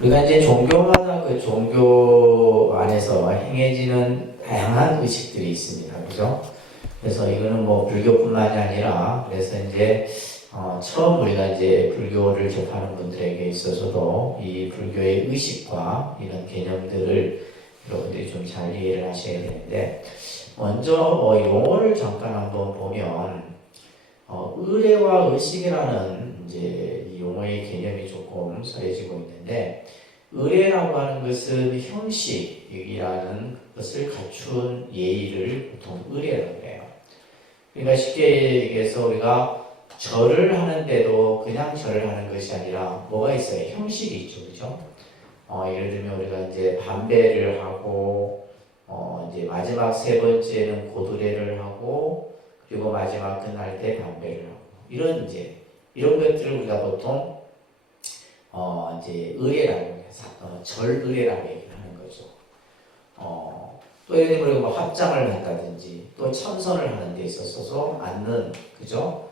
우리가 이제 종교마다 그 종교 안에서 행해지는 다양한 의식들이 있습니다. 그죠? 그래서 이거는 뭐 불교뿐만이 아니라 그래서 이제 처음 우리가 이제 불교를 접하는 분들에게 있어서도 이 불교의 의식과 이런 개념들을 여러분들이 좀 잘 이해를 하셔야 되는데, 먼저 용어를 잠깐 한번 보면 의례와 의식이라는 이제 이 용어의 개념이 조금 서해지고 있는데, 의례라고 하는 것은 형식이라는 것을 갖춘 예의를 보통 의례라고 해요. 그러니까 쉽게 얘기해서 우리가 절을 하는데도 그냥 절을 하는 것이 아니라 뭐가 있어요? 형식이 있죠, 그죠? 예를 들면 우리가 이제 반배를 하고, 이제 마지막 세 번째는 고두례를 하고, 그리고 마지막 끝날 때 반배를 하고, 이런 것들을 우리가 보통 이제 의례라고 해서 절의례라고 얘기를 하는 거죠. 또 예를 들면 우리가 뭐 합장을 한다든지 또 참선을 하는 데 있어서 앉는, 그죠?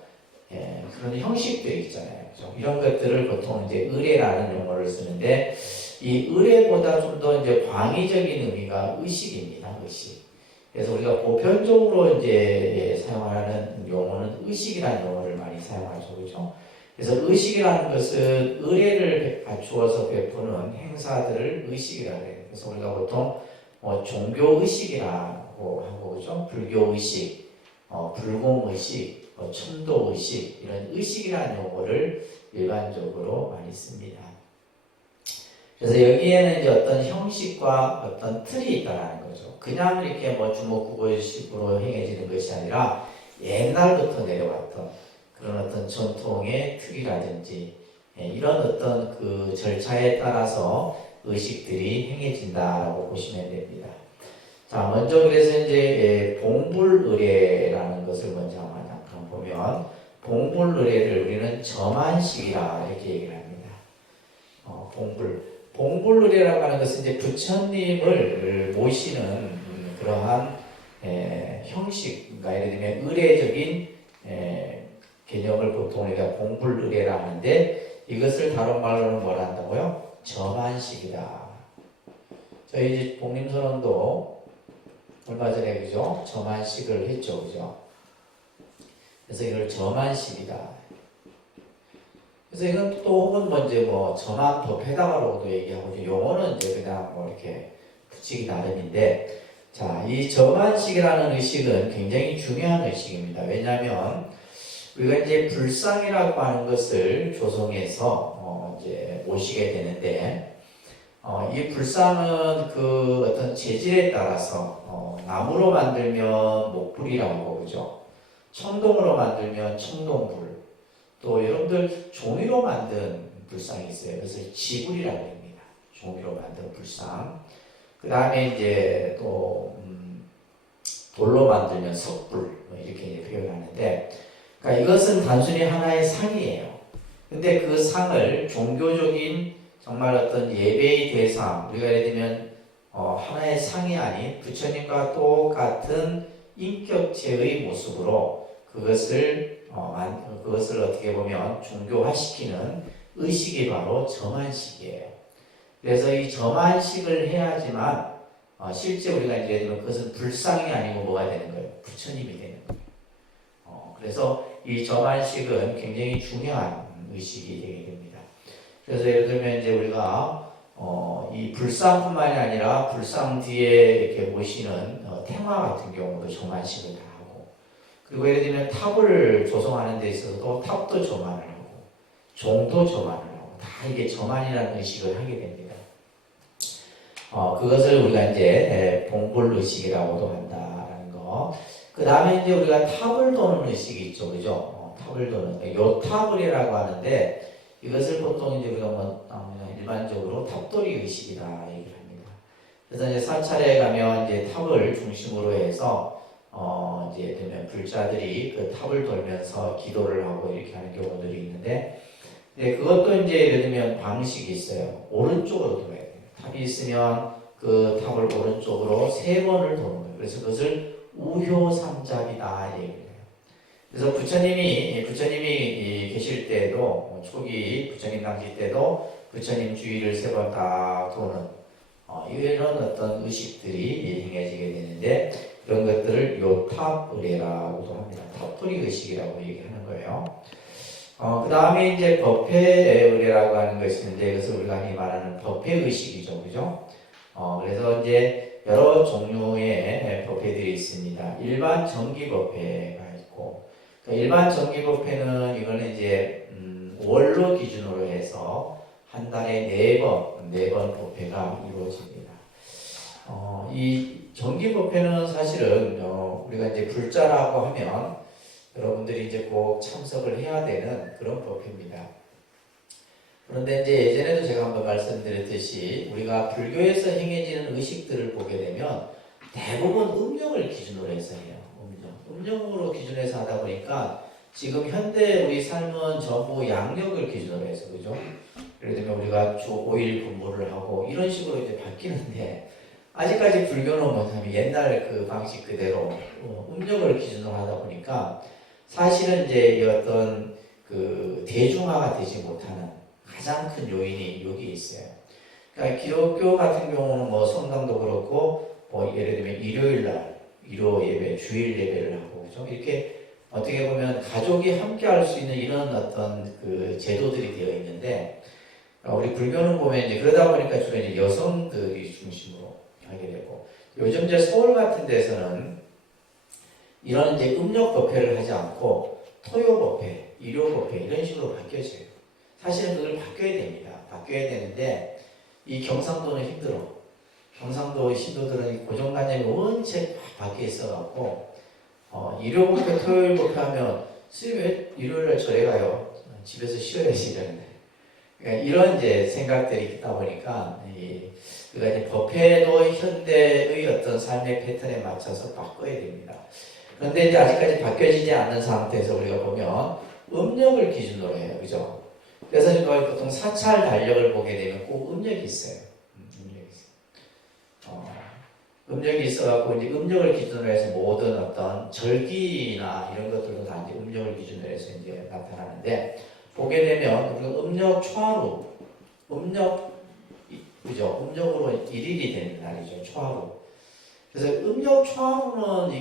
예, 그런 형식들이 있잖아요. 그죠? 이런 것들을 보통 이제 의례라는 용어를 쓰는데, 이 의례보다 좀 더 이제 광의적인 의미가 의식입니다. 의식. 그래서 우리가 보편적으로 이제 사용하는 용어는 의식이라는 용어를 많이 사용하죠, 그죠? 그래서 의식이라는 것은 의례를 갖추어서 베푸는 행사들을 의식이라고 해요. 그래서 우리가 보통 종교 의식이라고 하고, 그죠? 불교 의식, 불공 의식, 천도 의식, 이런 의식이라는 용어를 일반적으로 많이 씁니다. 그래서 여기에는 이제 어떤 형식과 어떤 틀이 있다는 거죠. 그냥 이렇게 뭐 주먹구구식으로 행해지는 것이 아니라 옛날부터 내려왔던 그런 어떤 전통의 틀이라든지 이런 어떤 그 절차에 따라서 의식들이 행해진다라고 보시면 됩니다. 자, 먼저 그래서 이제 봉불의례라는 것을 먼저 한번 보면, 봉불의례를 우리는 점안식이라 이렇게 얘기를 합니다. 봉불의례라고 하는 것은 이제 부처님을 모시는 그러한 형식, 그러니까 예를 들면 의례적인 개념을 보통 우리가 봉불의례라 하는데, 이것을 다른 말로는 뭐라 한다고요? 점안식이다. 저희 이제 복림선언도 얼마 전에, 그죠? 점안식을 했죠, 그죠? 그래서 이걸 점안식이다. 그래서 이건 또 혹은 뭐 점안법회다라고도 얘기하고, 용어는 이제 그냥 뭐 이렇게 붙이기 나름인데, 자, 이 점안식이라는 의식은 굉장히 중요한 의식입니다. 왜냐하면 우리가 이제 불상이라고 하는 것을 조성해서 이제 모시게 되는데, 이 불상은 그 어떤 재질에 따라서 나무로 만들면 목불이라고 하고, 그죠? 청동으로 만들면 청동불, 또 여러분들 종이로 만든 불상이 있어요. 그래서 지불이라고 합니다. 종이로 만든 불상. 그 다음에 이제 또 돌로 만들면 석불, 뭐 이렇게 표현하는데, 그러니까 이것은 단순히 하나의 상이에요. 근데 그 상을 종교적인 정말 어떤 예배의 대상, 우리가 예를 들면 하나의 상이 아닌 부처님과 똑같은 인격체의 모습으로 그것을 어떻게 보면 종교화시키는 의식이 바로 점안식이에요. 그래서 이 점안식을 해야지만 실제 우리가 이제 예를 들면 그것은 불상이 아니고 뭐가 되는 거예요? 부처님이 되는 거예요. 그래서 이 점안식은 굉장히 중요한 의식이 되게 됩니다. 그래서 예를 들면 이제 우리가 이 불상뿐만이 아니라 불상 뒤에 이렇게 모시는 태마 같은 경우도 점안식을 다 하고, 그리고 예를 들면 탑을 조성하는 데 있어서도 탑도 점안을 하고, 종도 점안을 하고, 다 이게 점안이라는 의식을 하게 됩니다. 그것을 우리가 이제 봉불 의식이라고도 한다라는 거. 그 다음에 이제 우리가 탑을 도는 의식이 있죠, 그죠? 탑을 도는 요탑을이라고 하는데, 이것을 보통 이제 우리가 일반적으로 탑돌이 의식이다 얘기를 합니다. 그래서 이제 사찰에 가면 이제 탑을 중심으로 해서 이제 되면 불자들이 그 탑을 돌면서 기도를 하고 이렇게 하는 경우들이 있는데, 그것도 이제 예를 들면 방식이 있어요. 오른쪽으로 돌아야 돼요. 탑이 있으면 그 탑을 오른쪽으로 3번을 도는 거예요. 그래서 그것을 우효삼잡이다 얘기를 해요. 그래서 부처님이 계실 때도, 초기 부처님 당시 때도 부처님 주위를 세 번 딱 도는 이런 어떤 의식들이 행해지게 되는데 이런 것들을 요탑의례라고도 합니다. 탑불이 의식이라고 얘기하는 거예요. 그 다음에 이제 법회의례라고 하는 것이 있는데 이것을 우리가 흔히 말하는 법회의식이죠. 그죠? 그래서 이제 여러 종류의 법회들이 있습니다. 일반 정기법회가 있고, 그러니까 일반 정기법회는 이거는 이제 월로 기준으로 해서 한 달에 네 번 법회가 이루어집니다. 이 정기법회는 사실은 우리가 이제 불자라고 하면 여러분들이 이제 꼭 참석을 해야 되는 그런 법회입니다. 그런데 이제 예전에도 제가 한번 말씀드렸듯이 우리가 불교에서 행해지는 의식들을 보게 되면 대부분 음력을 기준으로 해서 해요. 음력으로 기준해서 하다 보니까 지금 현대 우리 삶은 전부 양력을 기준으로 해서 그죠? 예를 들면 우리가 주 5일 근무를 하고 이런 식으로 이제 바뀌는데 아직까지 불교는 뭐냐면 옛날 그 방식 그대로 음력을 기준으로 하다 보니까 사실은 이제 이 어떤 그 대중화가 되지 못하는 가장 큰 요인이 여기 있어요. 그러니까 기독교 같은 경우는 뭐 성당도 그렇고 뭐 예를 들면 일요일 날 일요 예배, 주일 예배를 하고 그죠? 이렇게 어떻게 보면 가족이 함께 할 수 있는 이런 어떤 그 제도들이 되어 있는데 우리 불교는 보면 이제 그러다 보니까 주로 이제 여성들이 중심으로 하게 되고 요즘 이제 서울 같은 데서는 이런 이제 음력 법회를 하지 않고 토요 법회, 일요 법회 이런 식으로 바뀌어져요. 사실은 그걸 바뀌어야 됩니다. 바뀌어야 되는데 이 경상도는 힘들어. 경상도 신도들은 이 고정관념이 원체 바뀌어 있어갖고 일요 법회, 토요일 법회 하면 스님 왜 일요일날 절에 가요? 집에서 쉬어야지 이러는데 그러니까 이런 이제 생각들이 있다 보니까 우리가 이제 법회도 현대의 어떤 삶의 패턴에 맞춰서 바꿔야 됩니다. 그런데 이제 아직까지 바뀌어지지 않는 상태에서 우리가 보면 음력을 기준으로 해요. 그죠? 그래서 보통 사찰 달력을 보게 되면 꼭 음력이 있어요. 음력이 있어갖고 이제 음력을 기준으로 해서 모든 어떤 절기나 이런 것들도 다 이제 음력을 기준으로 해서 이제 나타나는데 보게 되면 우리가 음력 초하루, 그죠? 음력으로 1일이 되는 날이죠. 초하루. 그래서 음력 초하루는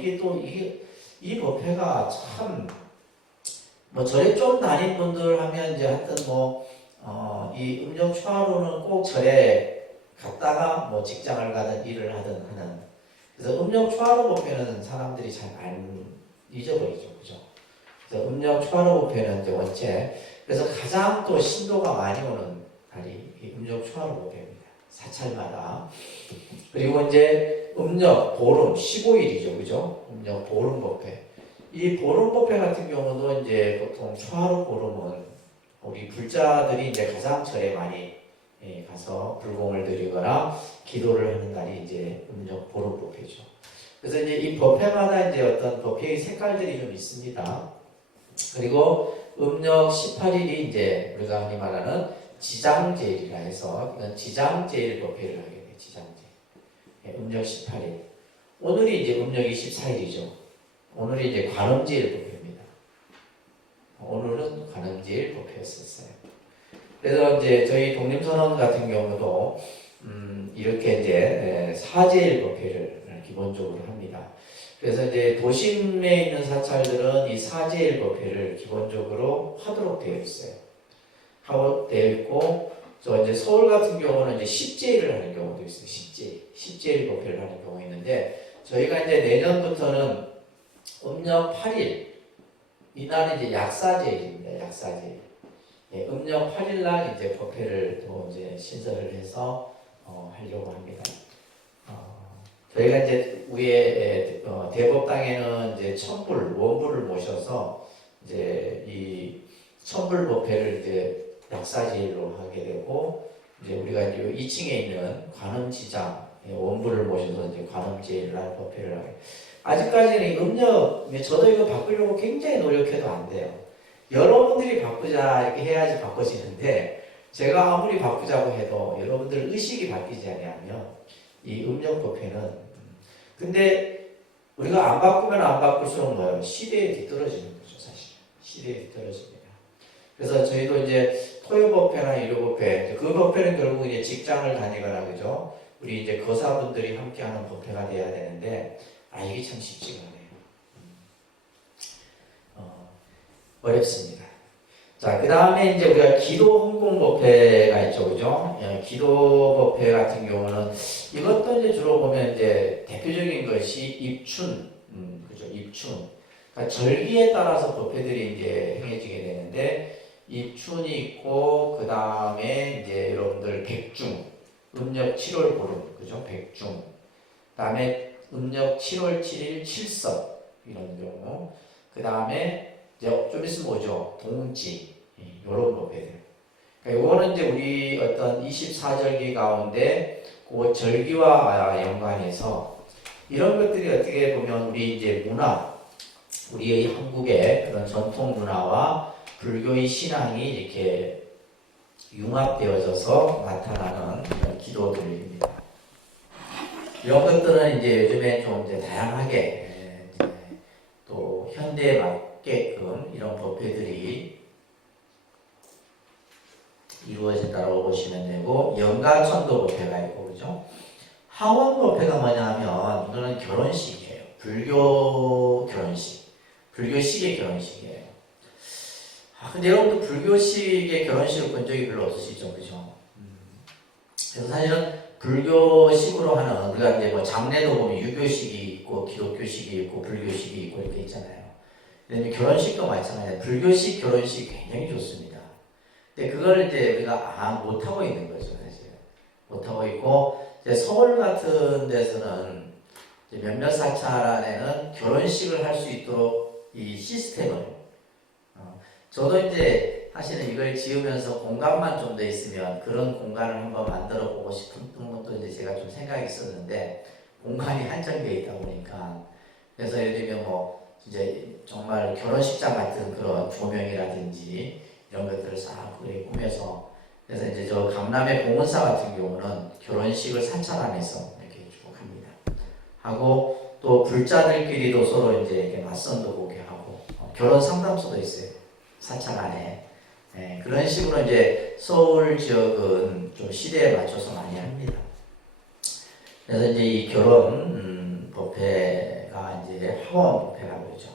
이 법회가 참 뭐 절에 좀 다닌 분들 하면 이제 하여튼 이 음력 초하루는 꼭 절에 갔다가 뭐 직장을 가든 일을 하든 하는 그래서 음력 초하루 법회는 사람들이 잘 안 잊어버리죠. 그죠? 그래서 음력 초하루 법회는 이제 원체 그래서 가장 또 신도가 많이 오는 날이 이 음력 초하루 법회입니다. 사찰마다. 그리고 이제 음력 보름 15일이죠. 그죠? 음력 보름 법회. 이 보름 법회 같은 경우도 이제 보통 초하루 보름은 우리 불자들이 이제 가장 절에 많이 가서 불공을 드리거나 기도를 하는 날이 이제 음력 보름 법회죠. 그래서 이제 이 법회마다 이제 어떤 법회의 색깔들이 좀 있습니다. 그리고 음력 18일이 이제 우리가 흔히 말하는 지장제일이라 해서 이건 지장제일 법회를 하게 돼요. 지장제일. 음력 18일. 오늘이 이제 음력 24일이죠. 오늘이 이제 관음제일 법회입니다. 오늘은 관음제일 법회였었어요. 그래서 이제 저희 독림선언 같은 경우도 이렇게 이제 사제일 법회를 기본적으로 합니다. 그래서 이제 도심에 있는 사찰들은 이 사제일 법회를 기본적으로 하도록 되어 있어요. 하고 되어 있고, 저 이제 서울 같은 경우는 이제 십제일을 하는 경우도 있어요. 십제일 법회를 하는 경우 있는데, 저희가 이제 내년부터는 음력 8일, 이날은 이제 약사제일입니다. 약사제일. 음력 8일 날 이제 법회를 또 이제 신설을 해서 하려고 합니다. 저희가 이제 위에 대법당에는 이제 원부를 모셔서 이제 이 천불 법회를 이제 약사제일로 하게 되고 이제 우리가 이제 2층에 있는 관음지장 원부를 모셔서 이제 관음제일 날 법회를 하게. 아직까지는 음력 저도 이거 바꾸려고 굉장히 노력해도 안 돼요. 여러분들이 바꾸자 이렇게 해야지 바꿔지는데 제가 아무리 바꾸자고 해도 여러분들 의식이 바뀌지 않으면 이 음력 법회는 근데 우리가 안 바꾸면 안 바꿀수록 뭐예요? 시대에 뒤떨어지는 거죠, 사실. 시대에 뒤떨어집니다. 그래서 저희도 이제 토요법회나 일요법회, 그 법회는 결국 이제 직장을 다니거나 그죠? 우리 이제 거사분들이 함께하는 법회가 돼야 되는데 이게 참 쉽지가 않아요. 어렵습니다. 자, 그 다음에 이제 우리가 기도 헌공법회가 있죠, 그죠? 기도법회 같은 경우는 이것도 이제 주로 보면 이제 대표적인 것이 입춘, 그죠? 입춘. 그러니까 절기에 따라서 법회들이 이제 행해지게 되는데 입춘이 있고 그 다음에 이제 여러분들 백중, 음력 7월 보름, 그죠? 백중. 그 다음에 음력 7월 7일 칠석 이런 경우. 그 다음에 이제 좀 있으면 뭐죠? 동지 이런 법회들. 그러니까 요거는 이제 우리 어떤 24절기 가운데 그 절기와 연관해서 이런 것들이 어떻게 보면 우리 이제 문화, 우리의 한국의 그런 전통 문화와 불교의 신앙이 이렇게 융합되어져서 나타나는 그런 기도들입니다. 이런 것들은 이제 요즘에 좀 이제 다양하게 이제 또 현대에 맞게끔 이런 법회들이 이루어진다고 보시면 되고, 연가천도 법회가 있고, 그죠? 하원 법회가 뭐냐면 이거는 결혼식이에요. 불교 결혼식, 불교식의 결혼식이에요. 근데 여러분들 불교식의 결혼식을 본 적이 별로 없으시죠, 그죠? 그래서 사실은 불교식으로 하는, 우리가 이제 뭐 장례도 보면 유교식이 있고 기독교식이 있고 불교식이 있고 이렇게 있잖아요. 근데 결혼식도 마찬가지예요. 불교식 결혼식 굉장히 좋습니다. 근데 그걸 이제 우리가 못하고 있는 거죠, 사실. 못하고 있고, 이제 서울 같은 데서는 이제 몇몇 사찰 안에는 결혼식을 할 수 있도록 이 시스템을, 저도 이제 사실은 이걸 지으면서 공간만 좀 더 있으면 그런 공간을 한번 만들어 보고 싶은 것도 이제 제가 좀 생각이 있었는데, 공간이 한정되어 있다 보니까, 그래서 예를 들면 뭐 이제 정말 결혼식장 같은 그런 조명이라든지 이런 것들을 싹 꾸며서, 그래서 이제 저 강남의 봉은사 같은 경우는 결혼식을 사찰 안에서 이렇게 쭉 합니다. 하고 또 불자들끼리도 서로 이제 이렇게 맞선도 보게 하고, 결혼 상담소도 있어요, 사찰 안에. 그런 식으로 이제 서울 지역은 좀 시대에 맞춰서 많이 합니다. 그래서 이제 이 결혼 법회가 이제 하원 법회라고 그러죠.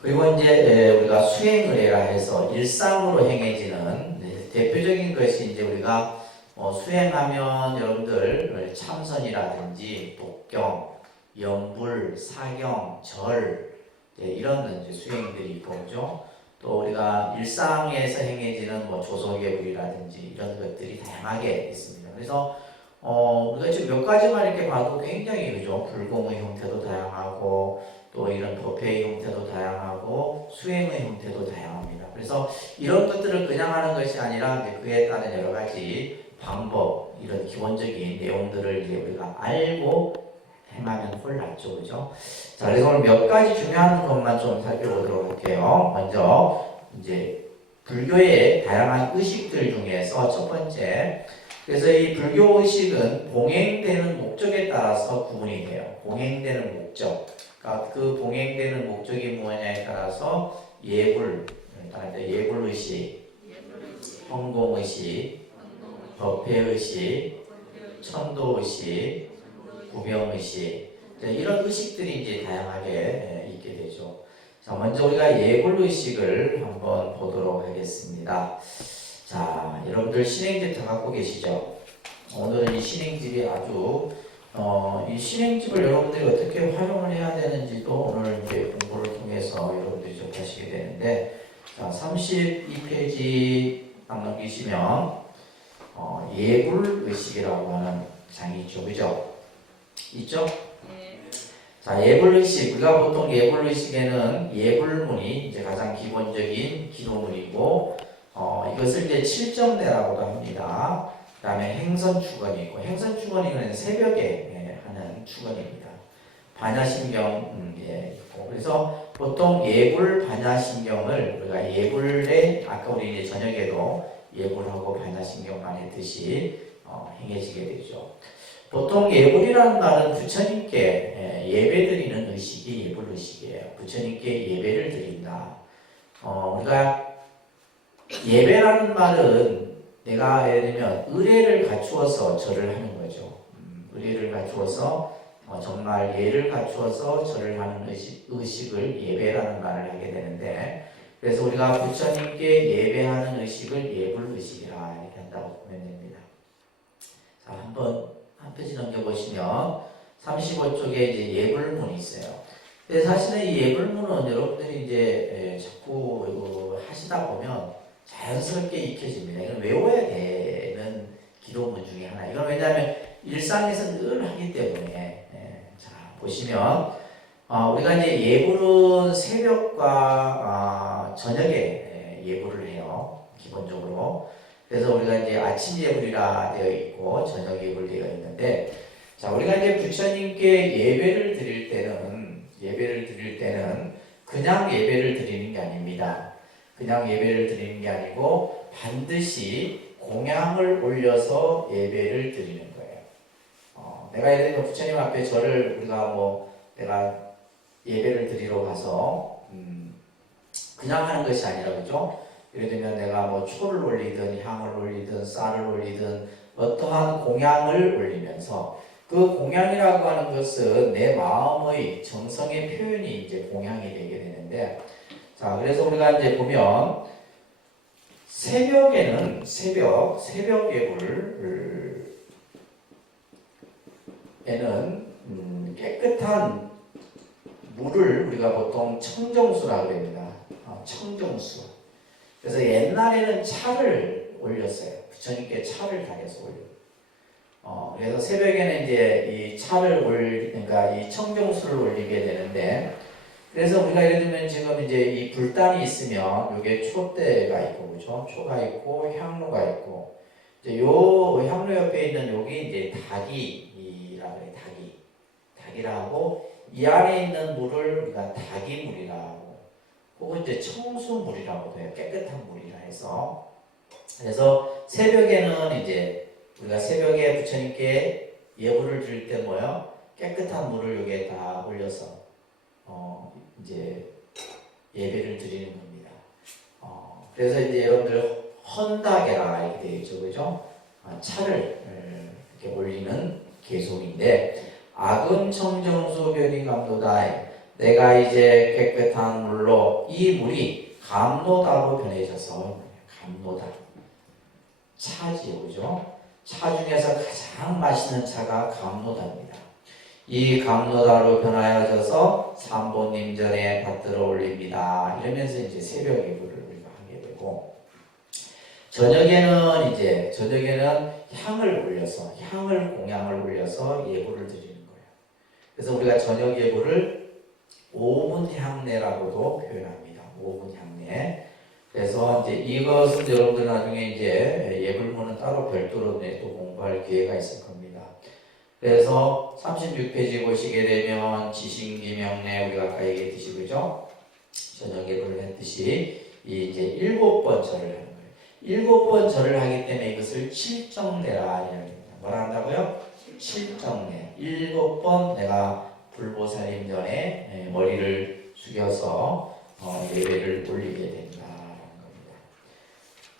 그리고 이제 우리가 수행의례라 해서 일상으로 행해지는 대표적인 것이 이제 우리가 수행하면 여러분들 참선이라든지 독경, 영불, 사경, 절 이런 이제 수행들이 있고, 그죠? 또 우리가 일상에서 행해지는 뭐 조소개불이라든지 이런 것들이 다양하게 있습니다. 그래서 우리가 지금 몇 가지만 이렇게 봐도 굉장히, 그죠? 불공의 형태도 다양하고 또 이런 법회의 형태도 다양하고 수행의 형태도 다양합니다. 그래서 이런 것들을 그냥 하는 것이 아니라 이제 그에 따른 여러 가지 방법, 이런 기본적인 내용들을 이제 우리가 알고 행하면 홀낫죠, 그죠? 자, 그래서 오늘 몇 가지 중요한 것만 좀 살펴보도록 할게요. 먼저 이제 불교의 다양한 의식들 중에서 첫 번째, 그래서 이 불교 의식은 봉행되는 목적에 따라서 구분이 돼요. 봉행되는 목적. 그러니까 그 봉행되는 목적이 뭐냐에 따라서 예불, 예불의식, 헌공의식, 법회의식, 천도의식, 구명의식, 이런 의식들이 이제 다양하게 있게 되죠. 자, 먼저 우리가 예불의식을 한번 보도록 하겠습니다. 자, 여러분들 신행집 다 갖고 계시죠? 오늘은 이 신행집이 아주 이 신행집을 여러분들이 어떻게 활용을 해야 되는지도 오늘 이제 공부를 통해서 여러분들이 좀 보시게 되는데, 자, 32페이지 딱 넘기시면 예불의식이라고 하는 장이 있죠, 그죠? 있죠? 네. 자, 예불의식, 우리가 보통 예불의식에는 예불문이 이제 가장 기본적인 기도문이고, 이것을 이제 칠정례라고도 합니다. 그 다음에 행선축원이 있고, 행선축원이는 새벽에 하는 축원입니다. 반야심경 있고, 그래서 보통 예불 반야심경을 우리가 예불에, 아까 우리 이제 저녁에도 예불하고 반야심경만 했듯이 행해지게 되죠. 보통 예불이라는 말은 부처님께 예배드리는 의식이 예불의식이에요. 부처님께 예배를 드린다. 우리가 예배라는 말은 내가 예를 들면 의례를 갖추어서 절을 하는 거죠. 의례를 갖추어서 정말 예를 갖추어서 절을 하는 의식을 예배라는 말을 하게 되는데, 그래서 우리가 부처님께 예배하는 의식을 예불의식이라 이렇게 한다고 보면 됩니다. 자, 한 페이지 넘겨보시면 35쪽에 이제 예불문이 있어요. 근데 사실은 이 예불문은 여러분들이 이제 자꾸 하시다 보면 자연스럽게 익혀집니다. 이건 외워야 되는 기도문 중에 하나. 이건 왜냐하면 일상에서 늘 하기 때문에. 자, 보시면 우리가 이제 예불은 새벽과 저녁에 예불을 해요. 기본적으로. 그래서 우리가 이제 아침 예불이라 되어 있고 저녁 예불 되어 있는데, 자, 우리가 이제 부처님께 예배를 드릴 때는 그냥 예배를 드리는 게 아닙니다. 그냥 예배를 드리는 게 아니고 반드시 공양을 올려서 예배를 드리는 거예요. 내가 예를 들면 부처님 앞에 내가 예배를 드리러 가서 그냥 하는 것이 아니라, 그죠? 예를 들면 내가 초를 올리든 향을 올리든 쌀을 올리든 어떠한 공양을 올리면서, 그 공양이라고 하는 것은 내 마음의 정성의 표현이 이제 공양이 되게 되는데, 자, 그래서 우리가 이제 보면 새벽에는 새벽 예불에는 깨끗한 물을 우리가 보통 청정수라고 합니다. 청정수. 그래서 옛날에는 차를 올렸어요. 부처님께 차를 달여서 올려요. 그래서 새벽에는 이제 이 그러니까 이 청정수를 올리게 되는데, 그래서 우리가 예를 들면 지금 이제 이 불단이 있으면 여기에 촛대가 있고, 그죠? 초가 있고 향로가 있고, 이제 요 향로 옆에 있는 여기 이제 닭이라고 해요. 닭이라고, 이 안에 있는 물을 우리가 닭이물이라고 하고, 혹은 이제 청수물이라고도 해요. 깨끗한 물이라 해서. 그래서 새벽에는 이제 우리가 새벽에 부처님께 예불을 드릴 때 뭐요? 깨끗한 물을 여기에 다 올려서 이제 예배를 드리는 겁니다. 그래서 이제 여러분들 헌다게라 이렇게 되어 있죠, 그죠? 차를 이렇게 올리는 계속인데, 악은 청정수 변이 감노다. 내가 이제 깨끗한 물로 이 물이 감노다로 변해져서, 감노다. 차지요, 그죠? 차 중에서 가장 맛있는 차가 감노다입니다. 이 감노다로 변하여져서 삼보님 전에 받들어 올립니다. 이러면서 이제 새벽 예불을 우리가 하게 되고, 저녁에는 향을 공양을 올려서 예불을 드리는 거예요. 그래서 우리가 저녁 예불을 오문향례라고도 표현합니다. 오문향례. 그래서 이제 이것은 여러분들 나중에 이제 예불문은 따로 별도로 또 공부할 기회가 있을 겁니다. 그래서 36페이지 보시게 되면 지신기명례, 우리가 아까 얘기했듯이, 그죠? 저녁 예불을 했듯이 이제 7번 절을 하는 거예요. 7번 절을 하기 때문에 이것을 칠정례라 이야기합니다. 뭐라 한다고요? 칠정례. 7번 내가 불보살님 전에 머리를 숙여서 예배를 올리게 된다라는 겁니다.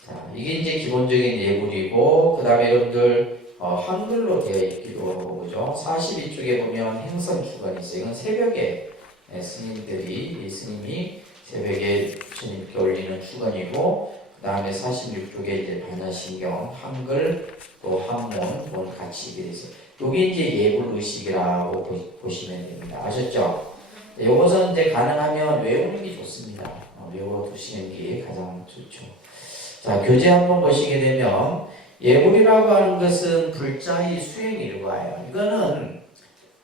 자, 이게 이제 기본적인 예불이고, 그 다음에 여러분들 한글로 되어 있기도 하고, 그죠? 42쪽에 보면 행선주간이 있어요. 이건 새벽에 스님이 새벽에 주님께 올리는 주간이고, 그 다음에 46쪽에 이제 반야신경, 한글, 또 한문, 또 같이 되어 있어요. 요게 이제 예불의식이라고 보시면 됩니다. 아셨죠? 요것은 이제 가능하면 외우는 게 좋습니다. 외워두시는 게 가장 좋죠. 자, 교재 한번 보시게 되면, 예불이라고 하는 것은 불자의 수행 일과예요. 이거는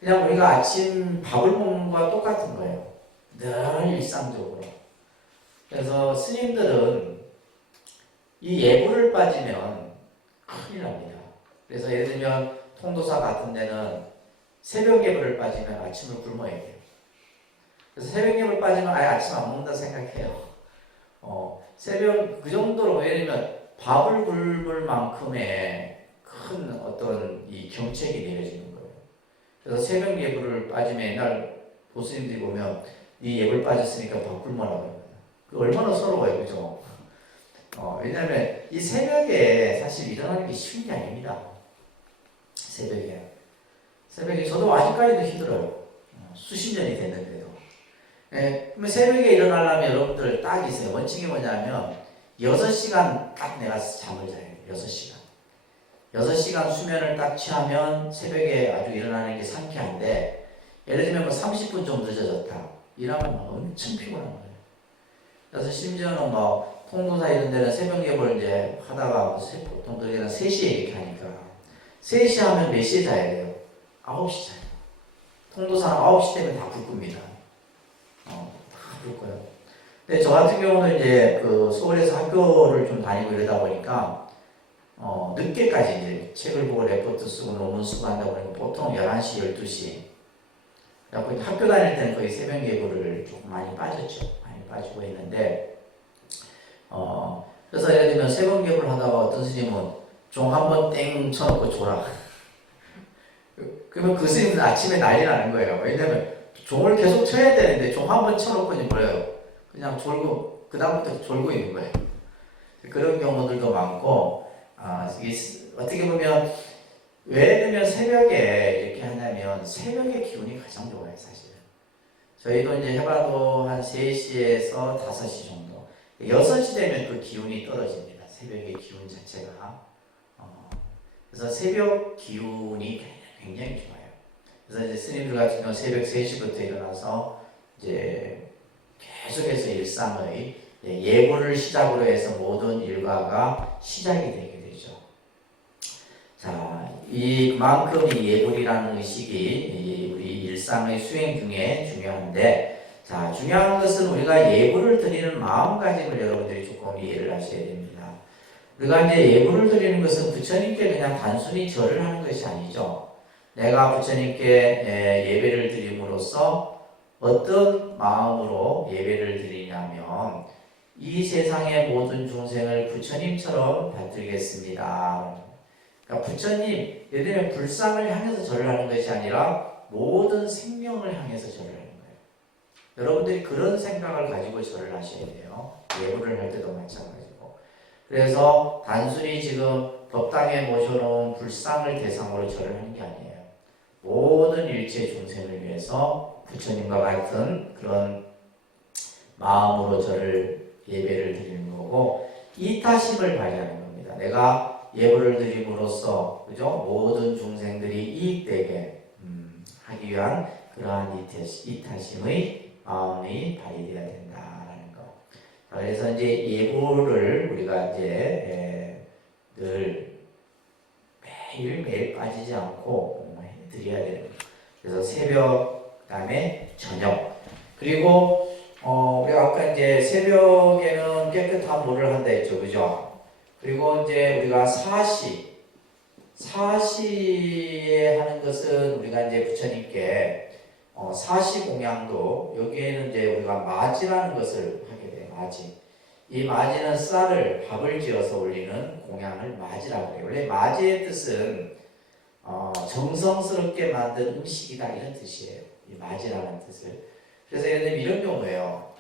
그냥 우리가 아침 밥을 먹는 것과 똑같은 거예요. 늘 일상적으로. 그래서 스님들은 이 예불을 빠지면 큰일 납니다. 그래서 예를 들면 통도사 같은 데는 새벽 예불을 빠지면 아침을 굶어야 돼요. 그래서 새벽 예불 빠지면 아예 아침 안 먹는다 생각해요. 새벽 그 정도로, 예를 들면 밥을 굶을 만큼의 큰 어떤 이 경책이 내려지는 거예요. 그래서 새벽 예불을 빠지면 옛날 보스님들이 보면 이 예불 빠졌으니까 밥 굶어라고 합니다. 그 얼마나 서러워요, 그죠? 왜냐하면 이 새벽에 사실 일어나는 게 쉬운 게 아닙니다. 새벽에 저도 아직까지도 힘들어요. 수십 년이 됐는데도. 그러면 새벽에 일어나려면 여러분들 딱 있어요. 원칙이 뭐냐면 6시간 딱 내가 잠을 자야 돼요. 6시간. 6시간 수면을 딱 취하면 새벽에 아주 일어나는 게 상쾌한데, 예를 들면 뭐 30분 좀 늦어졌다. 이러면 엄청 피곤한 거예요. 그래서 심지어는 뭐 통도사 이런 데는 새벽 예보를 이제 하다가 보통 그게는 3시에 이렇게 하니까 3시 하면 몇 시에 자야 돼요? 9시 자요. 통도사는 9시 되면 다 불 겁니다. 다 불 거예요. 근데 저 같은 경우는 이제 그 서울에서 학교를 좀 다니고 이러다 보니까 늦게까지 이제 책을 보고 레포트 쓰고 논문 쓰고 한다 보니까 보통 11시, 12시. 그래서 학교 다닐 때는 거의 새벽 예보를 조금 많이 빠졌죠. 많이 빠지고 있는데, 그래서 예를 들면 새벽 예보를 하다가 어떤 스님은 종 한번 땡 쳐놓고 졸아. 그러면 그 스님은 아침에 난리 나는 거예요. 왜냐면 종을 계속 쳐야 되는데 종 한번 쳐놓고 이제 뭐예요? 그냥 졸고, 그다음부터 졸고 있는 거예요. 그런 경우들도 많고, 어떻게 보면, 왜냐면 새벽에 이렇게 하냐면, 새벽의 기운이 가장 좋아요, 사실은. 저희도 이제 해봐도 한 3시에서 5시 정도. 6시 되면 그 기운이 떨어집니다. 새벽의 기운 자체가. 그래서 새벽 기운이 굉장히 좋아요. 그래서 이제 스님들 같은 경우 새벽 3시부터 일어나서 이제 계속해서 일상의 예고를 시작으로 해서 모든 일과가 시작이 되게 되죠. 자, 그만큼 이 예불이라는 의식이 우리 일상의 수행 중에 중요한데, 자, 중요한 것은 우리가 예불을 드리는 마음가짐을 여러분들이 조금 이해를 하셔야 됩니다. 우리가 이제 예불을 드리는 것은 부처님께 그냥 단순히 절을 하는 것이 아니죠. 내가 부처님께 예배를 드림으로써 어떤 마음으로 예배를 드리냐면, 이 세상의 모든 중생을 부처님처럼 받들겠습니다. 그러니까 부처님, 예를 들면 불상을 향해서 절을 하는 것이 아니라 모든 생명을 향해서 절을 하는 거예요. 여러분들이 그런 생각을 가지고 절을 하셔야 돼요. 예불을 할 때도 마찬가지고. 그래서 단순히 지금 법당에 모셔놓은 불상을 대상으로 절을 하는 게 아니에요. 모든 일체 중생을 위해서 부처님과 같은 그런 마음으로 절을 예배를 드리는 거고, 이타심을 발휘하는 겁니다. 내가 예불을 드림으로써 그죠? 모든 중생들이 이익되게 하기 위한 그러한 이타심의 마음이 발휘되어야 된다라는 거. 그래서 이제 예불을 우리가 이제 늘 매일 빠지지 않고 드려야 되는 거예요. 그래서 새벽, 그다음에 저녁, 그리고 우리가 아까 이제 새벽에는 깨끗한 물을 한다 했죠, 그죠? 그리고 이제 우리가 사시에 하는 것은 우리가 이제 부처님께 사시 공양도, 여기에는 이제 우리가 마지라는 것을 하게 돼요. 마지. 이 마지는 쌀을 밥을 지어서 올리는 공양을 마지라고 해요. 원래 마지의 뜻은 정성스럽게 만든 음식이다 이런 뜻이에요. 이 마지라는 뜻을. 그래서 예를 들면 이런 경우예요.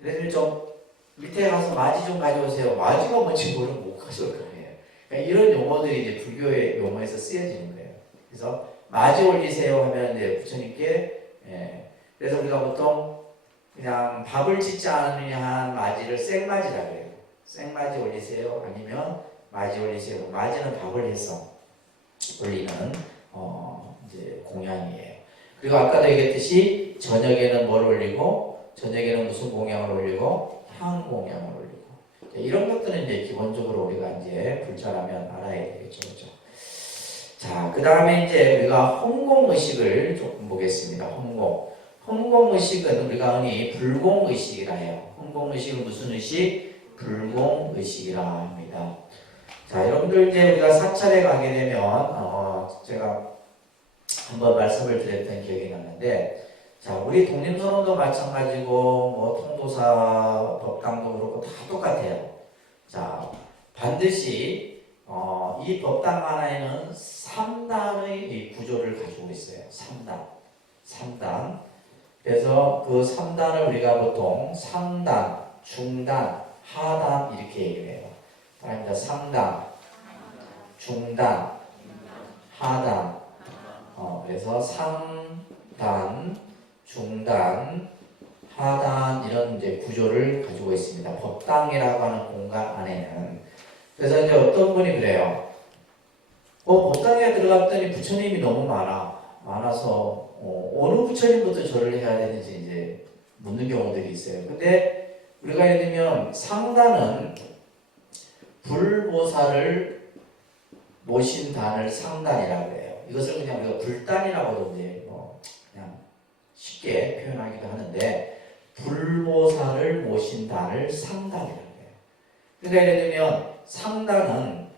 예를 들면 좀 밑에 가서 마지 좀 가져오세요. 마지가 뭔지 모르면 못 가져올 거예요. 그러니까 이런 용어들이 이제 불교의 용어에서 쓰여지는 거예요. 그래서 마지 올리세요 하면 이제 부처님께, 그래서 우리가 보통 그냥 밥을 짓지 않으냐 한 마지를 생마지라고 해요. 생마지 올리세요 아니면 마지 올리세요. 마지는 밥을 해서 올리는 이제 공양이에요. 그리고 아까도 얘기했듯이 저녁에는 뭘 올리고, 저녁에는 무슨 공양을 올리고, 향 공양을 올리고, 이런 것들은 이제 기본적으로 우리가 이제 불자라면 알아야 되겠죠, 그렇죠? 자, 그 다음에 이제 우리가 홍공 의식을 조금 보겠습니다. 홍공 의식은 우리가 흔히 불공 의식이라 해요. 홍공 의식은 무슨 의식? 불공 의식이라 합니다. 자, 여러분들 이제 우리가 사찰에 가게 되면 제가 한번 말씀을 드렸던 기억이 나는데, 자, 우리 독립선언도 마찬가지고 뭐 통도사 법당도 그렇고 다 똑같아요. 자, 반드시 이 법당 하나에는 3단의 구조를 가지고 있어요. 3단. 그래서 그 3단을 우리가 보통 상단, 중단, 하단 이렇게 얘기를 해요. 다음입니다. 상단, 중단, 하단. 그래서 상단, 중단, 하단 이런 이제 구조를 가지고 있습니다. 법당이라고 하는 공간 안에는. 그래서 이제 어떤 분이 그래요. 법당에 들어갔더니 부처님이 너무 많아서 어느 부처님부터 절을 해야 되는지 이제 묻는 경우들이 있어요. 근데 우리가 예를 들면 상단은 불보살을 모신 단을 상단이라고 해요. 이것을 그냥 우리가 불단이라고도 이제 그냥 쉽게 표현하기도 하는데 불보살을 모신 단을 상단이라고 해요. 그러니까 예를 들면 상단은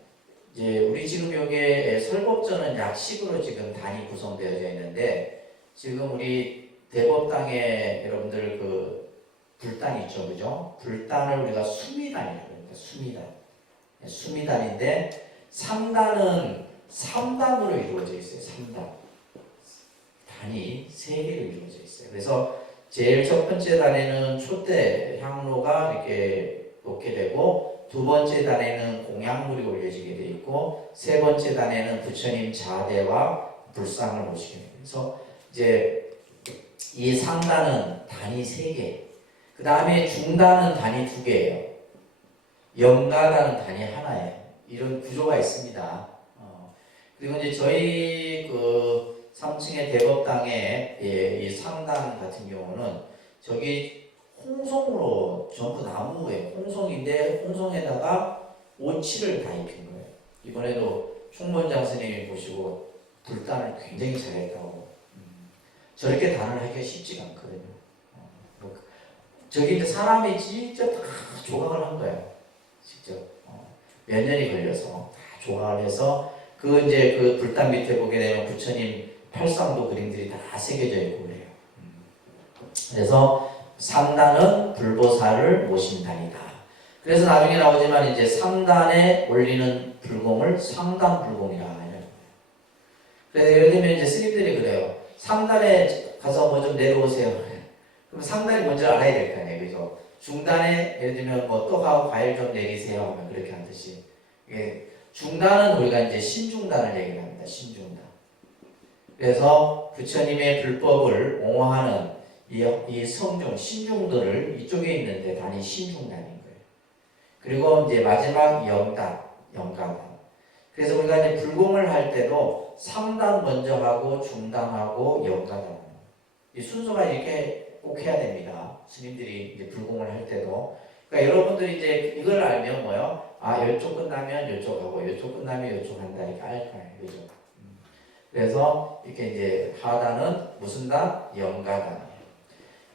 이제 우리 지금 여기에 설법전은 약식으로 지금 단이 구성되어져 있는데 지금 우리 대법당에 여러분들 그 불단 있죠, 그죠? 불단을 우리가 수미단이라고 합니다. 수미단인데 상단은 3단으로 이루어져 있어요. 3단. 단이 3개로 이루어져 있어요. 그래서 제일 첫 번째 단에는 촛대 향로가 이렇게 놓게 되고 두 번째 단에는 공양물이 올려지게 되어 있고 세 번째 단에는 부처님 자대와 불상을 모시게 돼요. 그래서 이제 이 상단은 단이 3개, 그 다음에 중단은 단이 2개예요. 영가단은 단이 하나예요. 이런 구조가 있습니다. 그리고 이제 저희 그 3층의 대법당의 이 상단 같은 경우는 저기 홍송으로 전부 나무에 홍송인데 홍송에다가 오칠을 다 입힌 거예요. 이번에도 총무원장 스님이 보시고 불단을 굉장히 잘했다고. 저렇게 단을 하기가 쉽지가 않거든요. 저기 사람이 직접 다 조각을 한 거예요. 직접 몇 년이 걸려서 다 조각을 해서 그 이제 그 불단 밑에 보게 되면 부처님 팔상도 그림들이 다 새겨져 있고 그래요. 그래서 상단은 불보살을 모신 단이다. 그래서 나중에 나오지만 이제 상단에 올리는 불공을 상단불공이라 해요. 그래서 예를 들면 이제 스님들이 그래요. 상단에 가서 뭐 좀 내려오세요. 그럼 상단이 뭔지 알아야 될 거 아니에요. 그죠? 중단에 예를 들면 뭐 떡하고 과일 좀 내리세요 하면 그렇게 하듯이. 중단은 우리가 이제 신중단을 얘기를 합니다. 신중단. 그래서 부처님의 불법을 옹호하는 이 성중, 신중들을 이쪽에 있는데 단이 신중단인 거예요. 그리고 이제 마지막 영가단. 그래서 우리가 이제 불공을 할 때도 상단 먼저 하고 중단하고 영가단. 이 순서가 이렇게 꼭 해야 됩니다. 스님들이 이제 불공을 할 때도. 그러니까 여러분들이 이제 이걸 알면 뭐요? 이쪽 끝나면 이쪽 하고, 이쪽 끝나면 이쪽 한다. 이렇게 알 거예요. 그죠? 그래서 이렇게 이제 하단은 무슨 단? 영가단.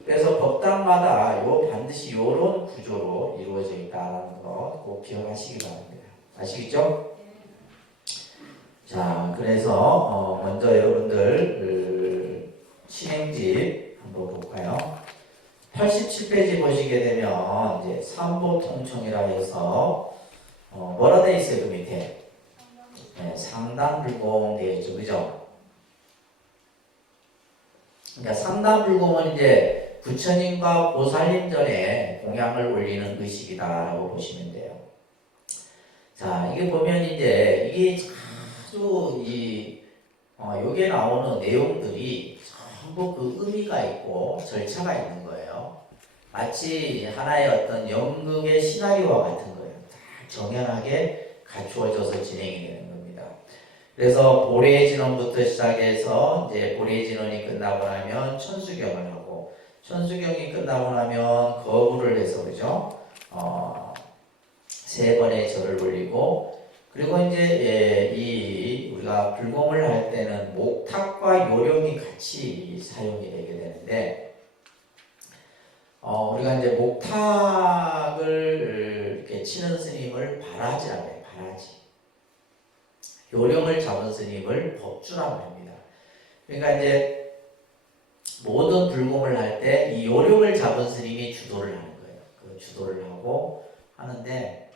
그래서 법당마다 반드시 이런 구조로 이루어져 있다는 거 꼭 기억하시기 바랍니다. 아시겠죠? 자, 그래서 먼저 여러분들 신행집 한번 볼까요? 87페이지 보시게 되면 이제 삼보통청이라 해서 뭐라 되어 있어요? 그 밑에 상단불공 되어 있죠, 그죠? 그러니까 상단불공은 이제 부처님과 보살님 전에 공양을 올리는 의식이다라고 보시면 돼요. 자, 이게 보면 이제 이게 아주 여기에 나오는 내용들이 전부 그 의미가 있고 절차가 있는 거예요. 마치 하나의 어떤 연극의 시나리오와 같은 거예요. 다 정연하게 갖추어져서 진행이 되는 겁니다. 그래서 보례진원부터 시작해서 이제 보례진원이 끝나고 나면 천수경을 하고 천수경이 끝나고 나면 거부를 해서 그죠? 3번의 절을 올리고 그리고 이제 우리가 불공을 할 때는 목탁과 요령이 같이 사용이 되게 되는데 우리가 이제 목탁을 이렇게 치는 스님을 발하지라고 해요. 발하지. 요령을 잡은 스님을 법주라고 합니다. 그러니까 이제 모든 불공을 할 때 이 요령을 잡은 스님이 주도를 하는 거예요. 그 주도를 하고 하는데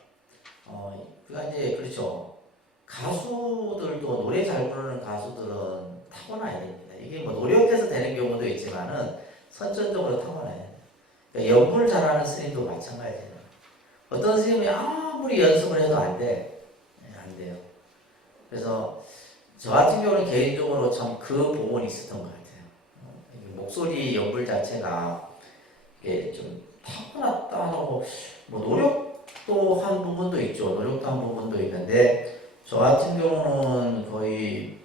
그러니까 이제 그렇죠. 가수들도 노래 잘 부르는 가수들은 타고나야 됩니다. 이게 뭐 노력해서 되는 경우도 있지만은 선천적으로 타고나야 돼요. 그러니까 연불 잘하는 스님도 마찬가지예요. 어떤 스님이 아무리 연습을 해도 안 돼. 안 돼요. 그래서 저 같은 경우는 개인적으로 참 그 부분이 있었던 것 같아요. 목소리 연불 자체가 이게 좀 타고났다고 뭐 노력도 한 부분도 있죠. 노력도 한 부분도 있는데 저 같은 경우는 거의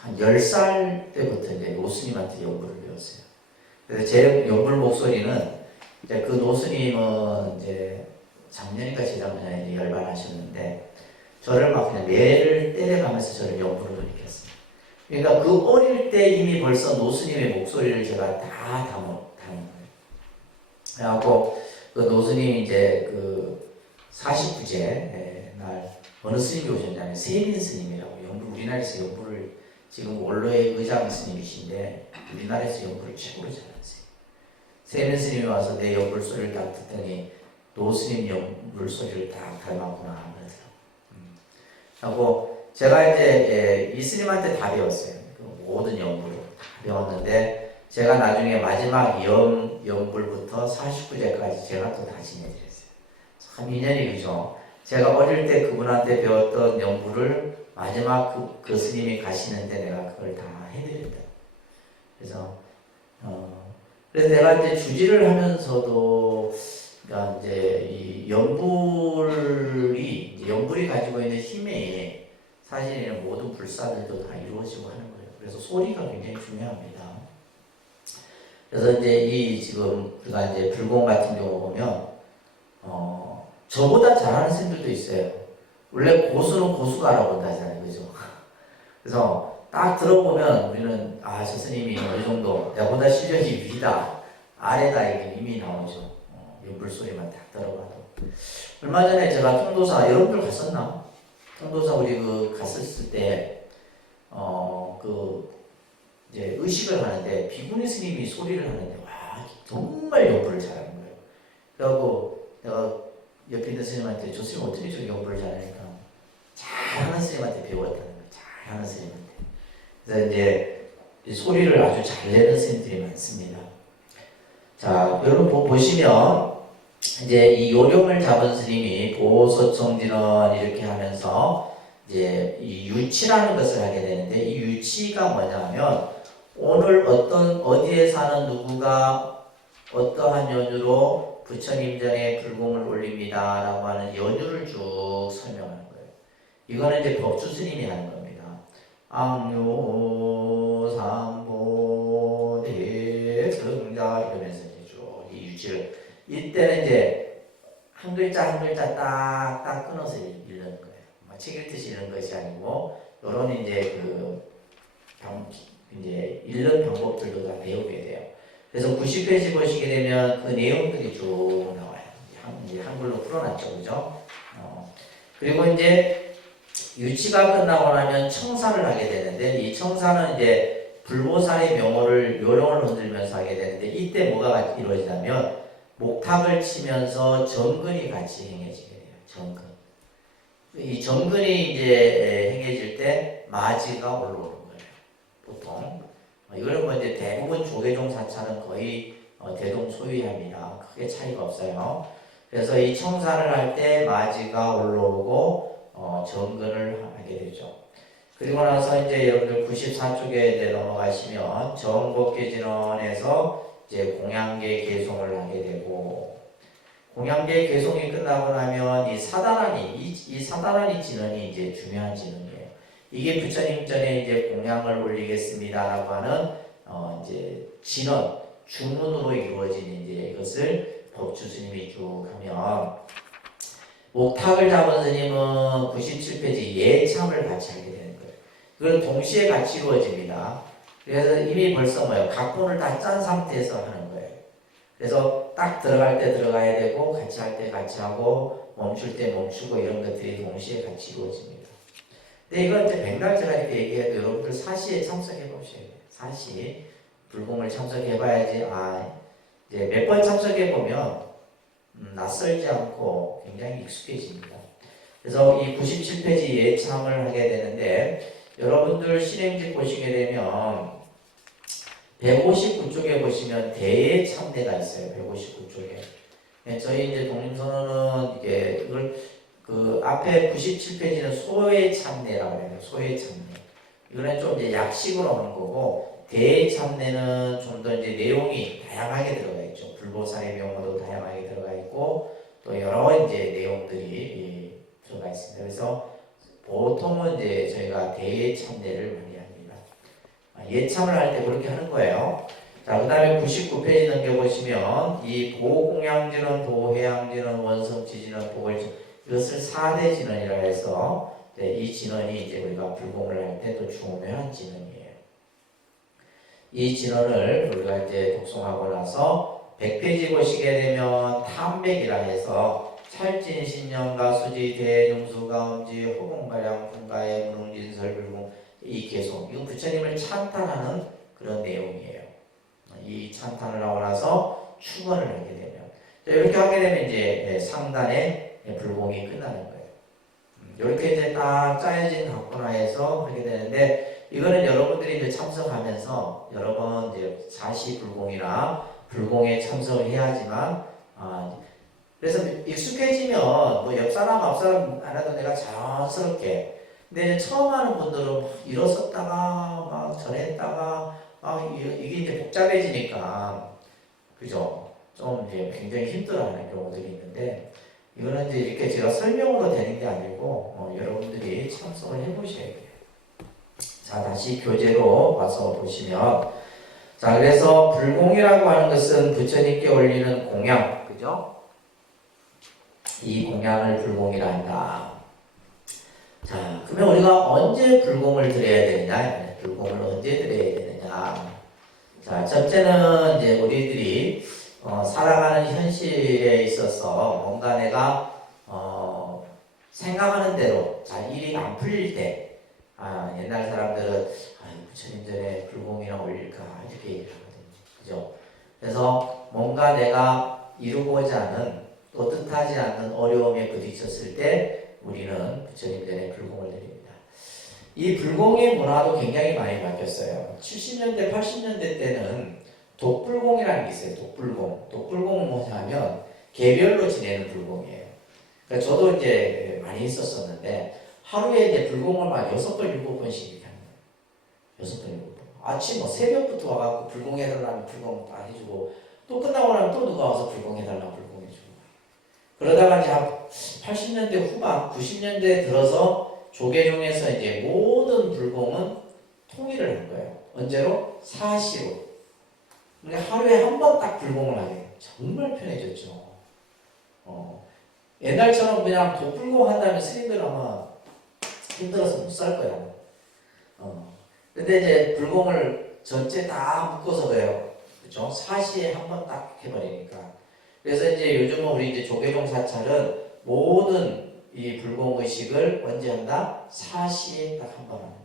한 10살 때부터 이제 노스님한테 연불을 배웠어요. 그래서 제 연불 목소리는 이제 그 노스님은 이제 작년인가 재작년에 열반하셨는데 저를 막 그냥 매를 때려가면서 저를 연불을 일으켰어요. 그러니까 그 어릴 때 이미 벌써 노스님의 목소리를 제가 다 담은 거예요. 그래갖고 그 노스님이 이제 그 49제 날 어느 스님이 오셨냐면 세민 스님이라고 우리나라에서 연불을 지금 원로의 의장 스님이신데 우리나라에서 연불을 최고로 잘하세요. 세민 스님이 와서 내 연불 소리를 딱 듣더니 노스님 연불 소리를 딱 닮았구나 하면서 하고 제가 이제 이 스님한테 다 배웠어요. 그 모든 연불을 다 배웠는데 제가 나중에 마지막 연불부터 49제까지 제가 또 다 지내드렸어요. 참 인연이 그죠. 제가 어릴 때 그분한테 배웠던 연불을 마지막 그 스님이 가시는데 내가 그걸 다 해드렸다. 그래서 내가 이제 주지를 하면서도 그러니까 이제 이 연불이 가지고 있는 힘에 사실은 모든 불사들도 다 이루어지고 하는 거예요. 그래서 소리가 굉장히 중요합니다. 그래서 이제 지금 우리가 이제 불공 같은 경우 보면 저보다 잘하는 스님들도 있어요. 원래 고수는 고수가 알아본다 하잖아요, 그죠? 그래서 딱 들어보면 우리는 저 스님이 어느 정도 나보다 실력이 위다, 아래다 이게 이미 나오죠. 연불 소리만 딱 들어봐도. 얼마 전에 제가 통도사 여러분들 갔었나? 통도사 우리 갔었을 때 이제 의식을 하는데 비구니 스님이 소리를 하는데 와 정말 연불을 잘하는 거예요. 그래갖고 내가 옆에 있는 스님한테 저 스님 어떻게 저기 연불을 잘하니까 잘하는 스님한테 배웠다는 거예요. 잘하는 스님한테. 그래서 이제 소리를 아주 잘 내는 스님들이 많습니다. 자, 여러분 보시면 이제 이 요령을 잡은 스님이 보소청진원 이렇게 하면서 이제 이 유치라는 것을 하게 되는데 이 유치가 뭐냐면 오늘 어디에 사는 누구가 어떠한 연유로 부처님 전에 불공을 올립니다 라고 하는 연유를 쭉 설명하는 거예요. 이거는 이제 법주 스님이 하는 겁니다. 악묘 삼보 대승자 이러면서 이제 쭉 이 유치를 이때는 이제 한 글자 한 글자 딱딱 끊어서 읽는 거예요. 책 읽듯이 읽는 것이 아니고 이런 이제 이제 읽는 방법들도 다 배우게 돼요. 그래서 90페이지 보시게 되면 그 내용들이 쭉 나와요. 이제 한글로 풀어놨죠, 그죠? 그리고 이제 유치가 끝나고 나면 청사를 하게 되는데 이 청사는 이제 불보살의 명호를 요령을 흔들면서 하게 되는데 이때 뭐가 이루어지냐면 목탁을 치면서 정근이 같이 행해지게 돼요. 정근. 이 정근이 이제 행해질 때 마지가 올라오는 거예요. 보통. 이거는 뭐 이제 대부분 조계종 사찰은 거의 대동소이합니다. 크게 차이가 없어요. 그래서 이 청사를 할 때 마지가 올라오고 정근을 하게 되죠. 그리고 나서 이제 여러분들 94쪽에 이제 넘어가시면 정법계진원에서 이제 공양계 개송을 하게 되고 공양계 개송이 끝나고 나면 이 사다란이 진원이 이제 중요한 진원이에요. 이게 부처님 전에 이제 공양을 올리겠습니다라고 하는 이제 진원 주문으로 이루어진 이제 이것을 법주 스님이 쭉 하면 목탁을 잡은 스님은 97페이지 예참을 같이 하게 되는 거예요. 그건 동시에 같이 이루어집니다. 그래서 이미 벌써 각본을 다 짠 상태에서 하는 거예요. 그래서 딱 들어갈 때 들어가야 되고 같이 할 때 같이 하고 멈출 때 멈추고 이런 것들이 동시에 같이 이루어집니다. 근데 이건 이제 백날 제가 이렇게 얘기해도 여러분들 사시에 참석해 보셔야 돼요. 사시 불공을 참석해 봐야지 이제 몇 번 참석해 보면 낯설지 않고 굉장히 익숙해집니다. 그래서 이 97페이지 예참을 하게 되는데 여러분들 신행집 보시게 되면 159쪽에 보시면 대예참례가 있어요. 159쪽에. 저희 이제 독립선언은 이게 이걸 그 앞에 97페이지는 소의 참내라고 해요. 소의 참내. 이거는 좀 이제 약식으로 하는 거고, 대의 참내는 좀 더 이제 내용이 다양하게 들어가 있죠. 불보살의 명호도 다양하게 들어가 있고, 또 여러 이제 내용들이 들어가 있습니다. 그래서 보통은 이제 저희가 대의 참내를 많이 합니다. 예참을 할 때 그렇게 하는 거예요. 자, 그 다음에 99페이지 넘겨보시면, 이 보공양진원, 보해양진원, 원성지진원, 보궐진, 이것을 4대 진원이라 해서, 이 진원이 이제 우리가 불공을 할 때 또 중요한 진원이에요. 이 진원을 우리가 이제 독송하고 나서 100페이지 보시게 되면 탐백이라 해서 찰진, 신령가, 수지, 대중수, 가음지, 호공가량, 분가의 무능진설, 불공, 이 계속, 이거 부처님을 찬탄하는 그런 내용이에요. 이 찬탄을 하고 나서 축원을 하게 되면, 이렇게 하게 되면 이제 상단의 불공이 끝나는 거예요. 이렇게 이제 딱 짜여진 각본화에서 하게 되는데, 이거는 여러분들이 이제 참석하면서 여러 번 이제 자시불공이나 불공에 참석을 해야지만, 그래서 익숙해지면 뭐 옆사람 앞사람 안 해도 내가 자연스럽게. 근데 처음 하는 분들은 막 일어섰다가 막 전했다가 이게 이제 복잡해지니까, 그죠? 좀 이제 굉장히 힘들어하는 경우들이 있는데, 이거는 이제 이렇게 제가 설명으로 되는 게 아니고 여러분들이 참석을 해보셔야 돼요. 자, 다시 교재로 와서 보시면, 자, 그래서 불공이라고 하는 것은 부처님께 올리는 공양, 그죠? 이 공양을 불공이라 한다. 자, 그러면 우리가 언제 불공을 드려야 되느냐? 불공을 언제 드려야 되느냐? 자, 첫째는 이제 우리들이 살아가는 현실에 있어서 뭔가 내가 생각하는 대로 잘 일이 안 풀릴 때, 옛날 사람들은 부처님 전에 불공이나 올릴까 이렇게 얘기를 하거든요. 그죠? 그래서 뭔가 내가 이루고자 하는 또 뜻하지 않는 어려움에 부딪혔을 때 우리는 부처님 전에 불공을 드립니다. 이 불공의 문화도 굉장히 많이 바뀌었어요. 70년대, 80년대 때는 독불공이라는 게 있어요. 독불공. 독불공은 뭐냐면 개별로 지내는 불공이에요. 그러니까 저도 이제 많이 있었었는데 하루에 이제 불공을 막 6번, 7번씩 이렇게 하는 거예요. 6번, 7번. 아침 새벽부터 와갖고 불공해달라면 불공 다 해주고, 또 끝나고 나면 또 누가 와서 불공해달라면 불공해주고. 그러다가 이제 한 80년대 후반, 90년대 들어서 조계종에서 이제 모든 불공은 통일을 한 거예요. 언제로? 사시로. 그러니까 하루에 한 번 딱 불공을 하게 돼요. 정말 편해졌죠. 옛날처럼 그냥 독불공 한다면 스님들 아마 힘들어서 못 살 거야. 근데 이제 불공을 전체 다 묶어서 그래요. 그죠? 사시에 한 번 딱 해버리니까. 그래서 이제 요즘은 우리 이제 조계종 사찰은 모든 이 불공 의식을 언제 한다? 사시에 딱 한 번 하는 거예요.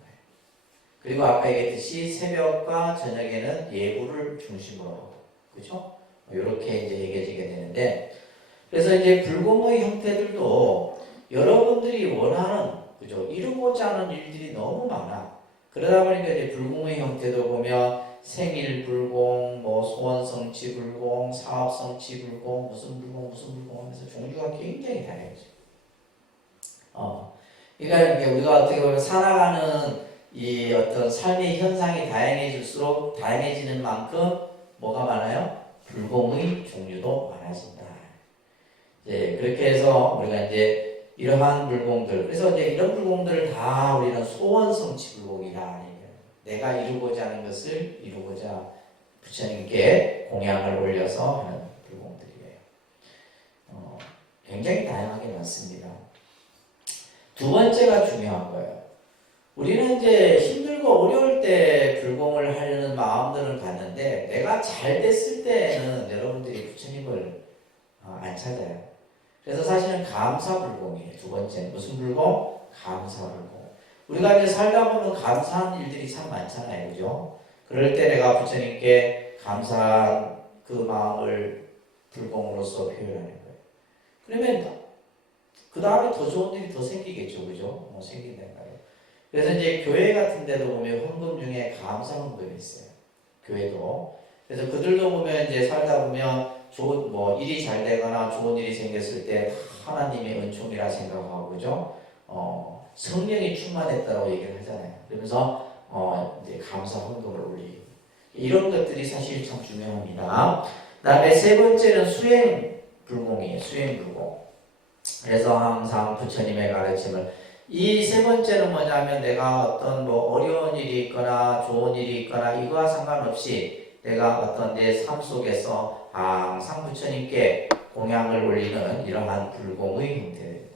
그리고 아까 얘기했듯이 새벽과 저녁에는 예불을 중심으로 하고, 그죠? 이렇게 이제 얘기해지게 되는데, 그래서 이제 불공의 형태들도 여러분들이 원하는, 그죠? 이루고자 하는 일들이 너무 많아. 그러다 보니까 이제 불공의 형태도 보면 생일 불공, 뭐 소원 성취 불공, 사업 성취 불공, 무슨 불공 하면서 종류가 굉장히 다양해져. 그러니까 이게 우리가 어떻게 보면 살아가는 이 어떤 삶의 현상이 다양해질수록 다양해지는 만큼 뭐가 많아요? 불공의 종류도 많아진다. 이제 그렇게 해서 우리가 이제 이러한 불공들, 그래서 이제 이런 불공들을 다 우리는 소원성취 불공이다. 내가 이루고자 하는 것을 이루고자 부처님께 공양을 올려서 하는 불공들이에요. 굉장히 다양하게 많습니다. 두 번째가 중요한 거예요. 우리는 이제 힘들고 어려울 때 불공을 하려는 마음들은 갖는데, 내가 잘 됐을 때는 여러분들이 부처님을 안 찾아요. 그래서 사실은 감사불공이에요. 두 번째는 무슨 불공? 감사불공. 우리가 이제 살다 보면 감사한 일들이 참 많잖아요. 그죠? 그럴 때 내가 부처님께 감사한 그 마음을 불공으로서 표현하는 거예요. 그러면 그 다음에 더 좋은 일이 더 생기겠죠. 그죠? 생긴다는 거예요. 그래서 이제 교회 같은 데도 보면 헌금 중에 감사 헌금이 있어요. 교회도. 그래서 그들도 보면 이제 살다 보면 좋은 뭐 일이 잘 되거나 좋은 일이 생겼을 때 하나님의 은총이라 생각하고 그죠? 성령이 충만했다고 얘기를 하잖아요. 그러면서 이제 감사 헌금을 올리고 이런 것들이 사실 참 중요합니다. 그다음에 세 번째는 수행 불공이에요. 수행 불공. 그래서 항상 부처님의 가르침을 이 세 번째는 뭐냐면 내가 어떤 뭐 어려운 일이 있거나 좋은 일이 있거나 이거와 상관없이 내가 어떤 내 삶 속에서 항상 부처님께 공양을 올리는 이러한 불공의 형태입니다.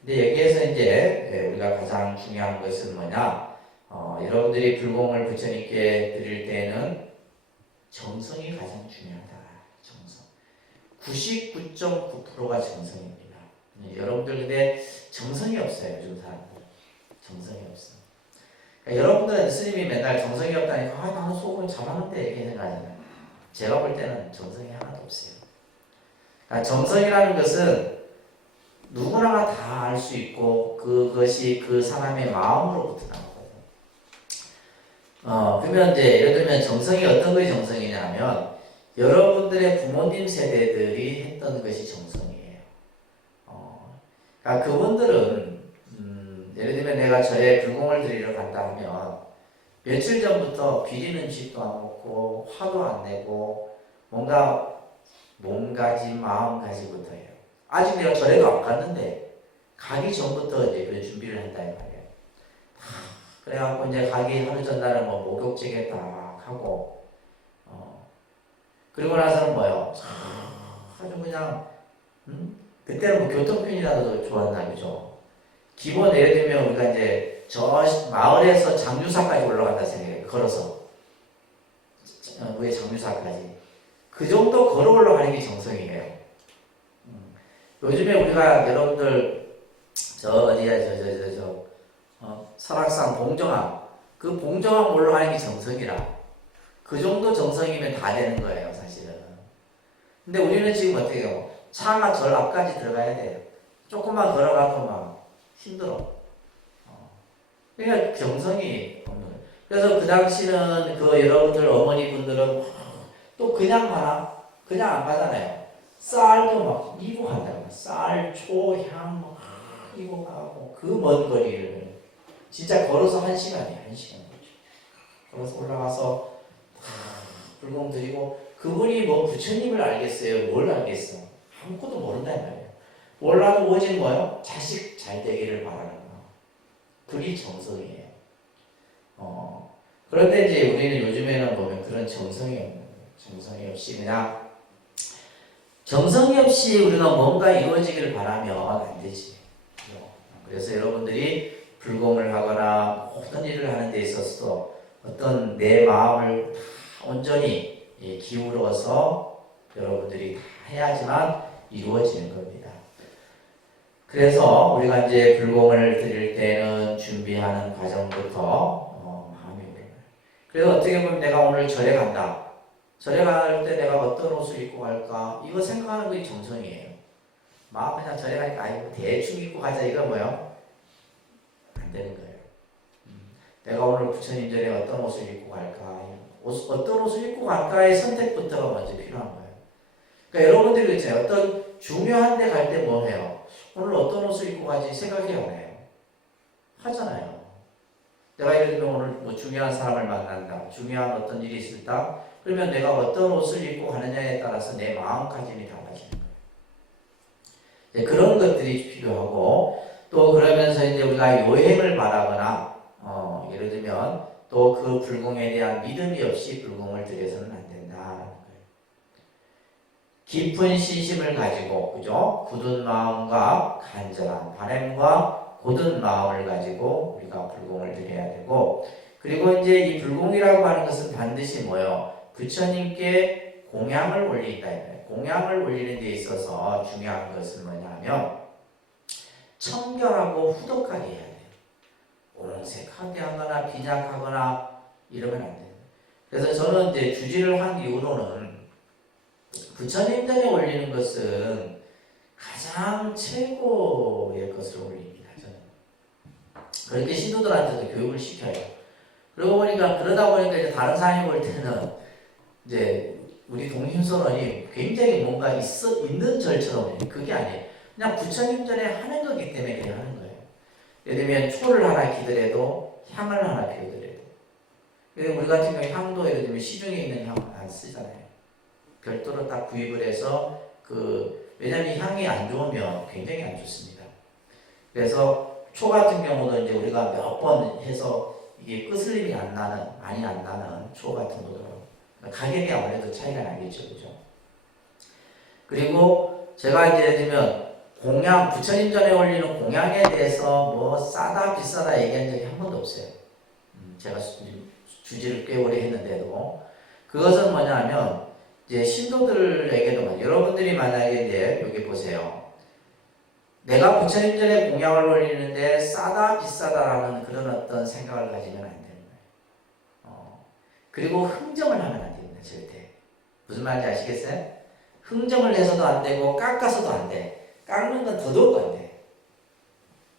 근데 여기에서 이제 우리가 가장 중요한 것은 뭐냐? 여러분들이 불공을 부처님께 드릴 때는 정성이 가장 중요하다. 정성. 99.9%가 정성입니다. 여러분들 근데 정성이 없어요. 요즘 사람들. 정성이 없어. 그러니까 여러분들은 스님이 맨날 정성이 없다니까 나는 수업을 잘하는데 이렇게 생각하잖아요. 제가 볼 때는 정성이 하나도 없어요. 그러니까 정성이라는 것은 누구나 다 알 수 있고 그것이 그 사람의 마음으로부터 나오거든요. 그러면 이제 예를 들면 정성이 어떤 것이 정성이냐면 여러분들의 부모님 세대들이 했던 것이 정성이에요. 그러니까 그분들은 예를 들면 내가 절에 불공을 드리러 간다 하면 며칠 전부터 비린 음식도 안 먹고 화도 안 내고 뭔가 몸가짐 마음가짐부터 해요. 아직 내가 절에도 안 갔는데 가기 전부터 이제 그런 준비를 한다 이 말이에요. 그래갖고 이제 가기 하루 전날은 뭐 목욕제게 딱 하고 그리고 나서는 뭐요? 아주 그냥 그때는 뭐 교통편이라도 좋았나 그죠? 기본 예를 들면 우리가 이제 저 마을에서 장유사까지 올라간다 생각해요. 걸어서 위에 장유사까지 그 정도 걸어 올라가는 게 정성이에요. 요즘에 우리가 여러분들 저 어디야 설악산 봉정암 그 봉정암 올라가는 게 정성이라 그 정도 정성이면 다 되는 거예요 사실은. 근데 우리는 지금 어떻게 해요? 차가 절 앞까지 들어가야 돼요. 조금만 걸어가도 막 힘들어. 그러니까 정성이 없는 거예요. 그래서 그 당시는 그 여러분들 어머니분들은 또 그냥 가나? 그냥 안 가잖아요. 쌀도 막 이고 간다고. 쌀, 초, 향 막 이고 가고 그 먼 거리를 진짜 걸어서 1시간이에요. 1시간. 걸어서 올라가서 불공 드리고 그분이 뭐 부처님을 알겠어요? 뭘 알겠어? 아무것도 모른단 말이에요. 몰라도 오직 뭐요? 자식 잘 되기를 바라는 거. 그게 정성이에요. 그런데 이제 우리는 요즘에는 보면 그런 정성이 없는 거예요. 정성이 없이 그냥 정성이 없이 우리가 뭔가 이루어지기를 바라면 안 되지. 그래서 여러분들이 불공을 하거나 모든 일을 하는 데 있어서도 어떤 내 마음을 온전히 기울어서 여러분들이 다 해야지만 이루어지는 겁니다. 그래서 우리가 이제 불공을 드릴 때는 준비하는 과정부터 마음이 오르는. 그래서 어떻게 보면 내가 오늘 절에 간다. 절에 갈 때 내가 어떤 옷을 입고 갈까? 이거 생각하는 게 정성이에요. 마음 그냥 절에 가니까 아이고 대충 입고 가자 이거 뭐요? 안 되는 거예요. 내가 오늘 부처님 절에 어떤 옷을 입고 갈까? 어떤 옷을 입고 갈까의 선택부터가 먼저 필요한 거예요. 그러니까 여러분들이 그렇잖아요. 어떤 중요한 데 갈 때 뭐 해요? 오늘 어떤 옷을 입고 가지 생각해요, 안 해요? 하잖아요. 내가 예를 들면 오늘 뭐 중요한 사람을 만난다. 중요한 어떤 일이 있을까? 그러면 내가 어떤 옷을 입고 가느냐에 따라서 내 마음가짐이 달라지는 거예요. 그런 것들이 필요하고 또 그러면서 이제 우리가 요행을 바라거나 예를 들면 또 그 불공에 대한 믿음이 없이 불공을 드려서는 안 된다라는 거예요. 깊은 신심을 가지고 그죠? 굳은 마음과 간절한 바람과 고든 마음을 가지고 우리가 불공을 드려야 되고 그리고 이제 이 불공이라고 하는 것은 반드시 뭐요? 부처님께 공양을 올린다. 공양을 올리는 데 있어서 중요한 것은 뭐냐면 청결하고 후덕하게 해야 돼요. 옹색하게 하거나 빈약하거나 이러면 안 돼요. 그래서 저는 이제 주지를 한 이후로는 부처님전에 올리는 것은 가장 최고의 것을 올립니다. 저는 그렇게 신도들한테도 교육을 시켜요. 그러다 보니까 이제 다른 사람이 볼 때는 이제 우리 동심선언이 굉장히 뭔가 있는 절처럼 해요. 그게 아니에요. 그냥 부처님 전에 하는 거기 때문에 그냥 하는 거예요. 예를 들면 초를 하나 기더라도 향을 하나 피우더라도. 우리 같은 경우에 향도 예를 들면 시중에 있는 향 안 쓰잖아요. 별도로 딱 구입을 해서 왜냐면 향이 안 좋으면 굉장히 안 좋습니다. 그래서 초 같은 경우는 이제 우리가 몇 번 해서 이게 끄슬림이 많이 안 나는 초 같은 거는 가격이 아무래도 차이가 나겠죠, 그죠? 그리고 제가 이제 예를 들면 공양, 부처님 전에 올리는 공양에 대해서 뭐 싸다 비싸다 얘기한 적이 한 번도 없어요. 제가 주지를 꽤 오래 했는데도 그것은 뭐냐면 이제 신도들에게도 여러분들이 만약에 이제 여기 보세요. 내가 부처님 전에 공양을 올리는데 싸다 비싸다라는 그런 어떤 생각을 가지면 안 되는 거예요. 그리고 흥정을 하면 안 됩니다. 절대. 무슨 말인지 아시겠어요? 흥정을 해서도 안 되고 깎아서도 안 돼. 깎는 건 더더욱 안 돼.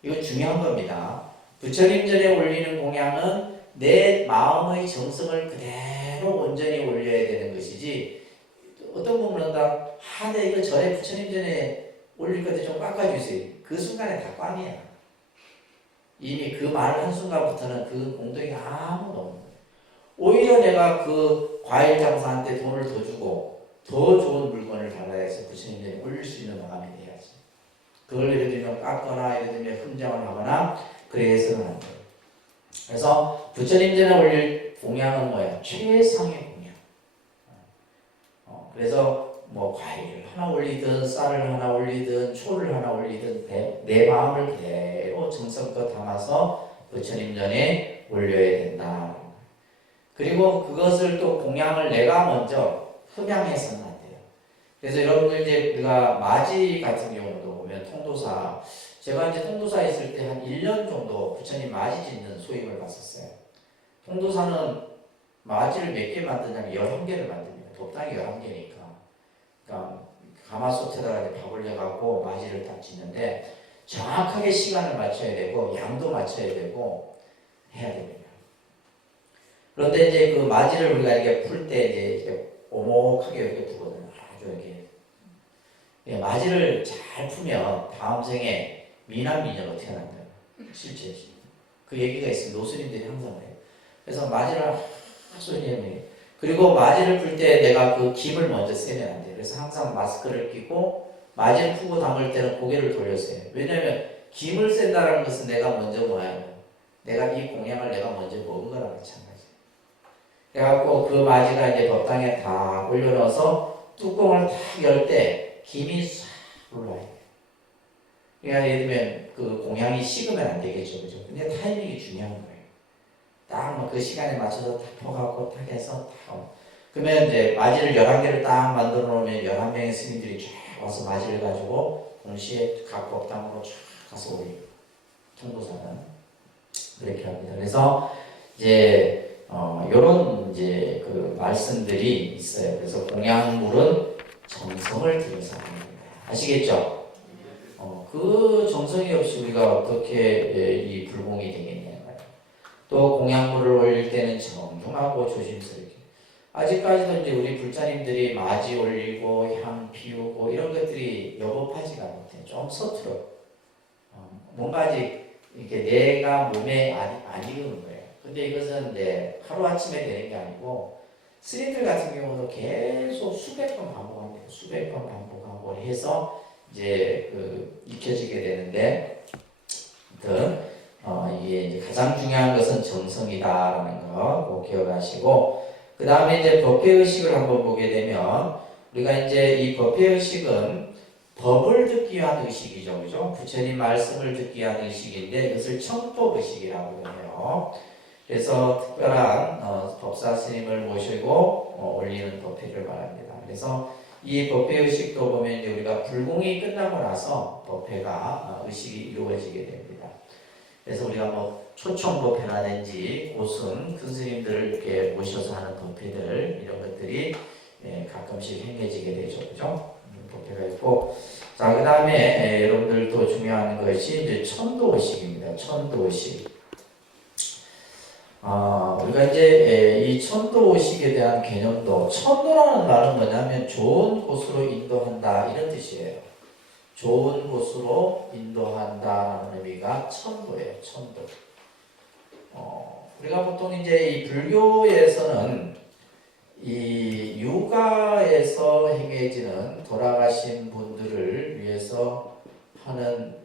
이거 중요한 겁니다. 부처님 전에 올리는 공양은 내 마음의 정성을 그대로 온전히 올려야 되는 것이지, 어떤 분은 네, 이거 절에 부처님 전에 올릴 건데 좀 깎아주세요. 그 순간에 다 꽝이야. 이미 그 말 한순간부터는 그 공덕이 아무도 없는 거예요. 오히려 내가 그 과일 장사한테 돈을 더 주고 더 좋은 물건을 달라야 해서 부처님 전에 올릴 수 있는 마음이 돼야지. 그걸 예를 들면 깎거나 예를 들면 흥정을 하거나 그래서는 안 돼요. 그래서 부처님 전에 올릴 공양은 뭐야? 최상의 공양. 그래서 뭐 과일을 하나 올리든 쌀을 하나 올리든 초를 하나 올리든 내 마음을 그대로 정성껏 담아서 부처님 전에 올려야 된다. 그리고 그것을 또 공양을 내가 먼저 흠양해서는 안 돼요. 그래서 여러분들 이제 우리가 맞이 같은 경우도 보면 통도사, 제가 이제 통도사에 있을 때 한 1년 정도 부처님 맞이 짓는 소임을 봤었어요. 통도사는 맞이를 몇 개 만드냐면 11개를 만듭니다. 법당이 11개니까. 그러니까 가마솥에다가 밥을 해갖고 맞이를 딱 짓는데 정확하게 시간을 맞춰야 되고 양도 맞춰야 되고 해야 됩니다. 그런데 이제 그 맞이를 우리가 이렇게 풀 때 이제 오목하게 이렇게 풀거든요. 아주 이렇게. 맞이를 잘 풀면 다음 생에 미남 미녀가 태어난다. 실제 그 얘기가 있어요. 노스님들이 항상 해요. 그래서 맞이를 소리내면 그리고 맞이를 풀 때 내가 그 김을 먼저 세면 안 돼요. 그래서 항상 마스크를 끼고 맞이를 푸고 담을 때는 고개를 돌려서 해요. 왜냐하면 김을 센다는 것은 내가 먼저 뭐예요? 내가 이 공양을 내가 먼저 먹은 거랑 마찬가지예요. 그래갖고 그 맞이가 이제 법당에 다 올려넣어서 뚜껑을 탁 열 때 김이 싹 올라와요. 그러니까 예를 들면 그 공양이 식으면 안 되겠죠, 그죠? 근데 타이밍이 중요한 거예요. 딱 그 시간에 맞춰서 탁 퍼갖고 탁 해서 탁. 그러면 이제 맞이를 11개를 딱 만들어 놓으면 11명의 스님들이 쫙 와서 맞이를 가지고 동시에 각 법당으로 쫙 가서 오리 통도사는 그렇게 합니다. 그래서 이제 요런 이제 그 말씀들이 있어요. 그래서 공양물은 정성을 들여서 하는 거예요. 아시겠죠? 그 정성이 없이 우리가 어떻게 이 불공이 되겠냐. 또 공양물을 올릴 때는 정중하고 조심스럽게. 아직까지도 이제 우리 불자님들이 맞이 올리고 향 피우고 이런 것들이 여법하지가 못해요. 좀 서툴어. 뭔가 아직 이렇게 내가 몸에 안 익은 거예요. 근데 이것은 이제 하루아침에 되는 게 아니고 스님들 같은 경우도 계속 수백 번 반복합니다. 수백 번 반복하고 해서 이제 익혀지게 되는데 이게 이제 가장 중요한 것은 정성이다라는 거 꼭 기억하시고, 그 다음에 이제 법회의식을 한번 보게 되면 우리가 이제 이 법회의식은 법을 듣기 위한 의식이죠, 그죠? 부처님 말씀을 듣기 위한 의식인데 이것을 청법의식이라고 해요. 그래서 특별한 법사 스님을 모시고 올리는 법회를 말합니다. 그래서 이 법회의식도 보면 이제 우리가 불공이 끝나고 나서 법회가 의식이 이루어지게 됩니다. 그래서 우리가 뭐 초청법회라든지 고승 큰 스님들을 이렇게 모셔서 하는 법회들 이런 것들이 가끔씩 행해지게 되죠, 그죠? 법회가 있고, 자, 그 다음에 여러분들 또 중요한 것이 이제 천도의식입니다. 천도의식. 우리가 이제 이 천도 의식에 대한 개념도, 천도라는 말은 뭐냐면 좋은 곳으로 인도한다 이런 뜻이에요. 좋은 곳으로 인도한다라는 의미가 천도예요. 천도. 우리가 보통 이제 이 불교에서는 이 육아에서 행해지는 돌아가신 분들을 위해서 하는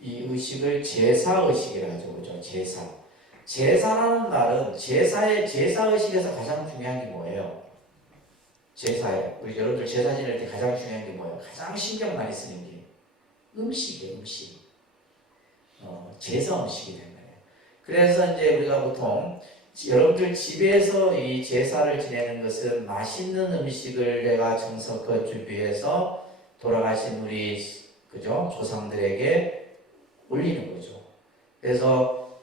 이 의식을 제사 의식이라고 하죠. 그죠? 제사. 제사라는 말은 제사 의식에서 가장 중요한 게 뭐예요? 제사에 우리 여러분들 제사 지낼 때 가장 중요한 게 뭐예요? 가장 신경 많이 쓰는 게 음식이에요. 음식. 제사 음식이 되는 거예요. 그래서 이제 우리가 보통 여러분들 집에서 이 제사를 지내는 것은 맛있는 음식을 내가 정성껏 준비해서 돌아가신 우리 그죠? 조상들에게 올리는 거죠. 그래서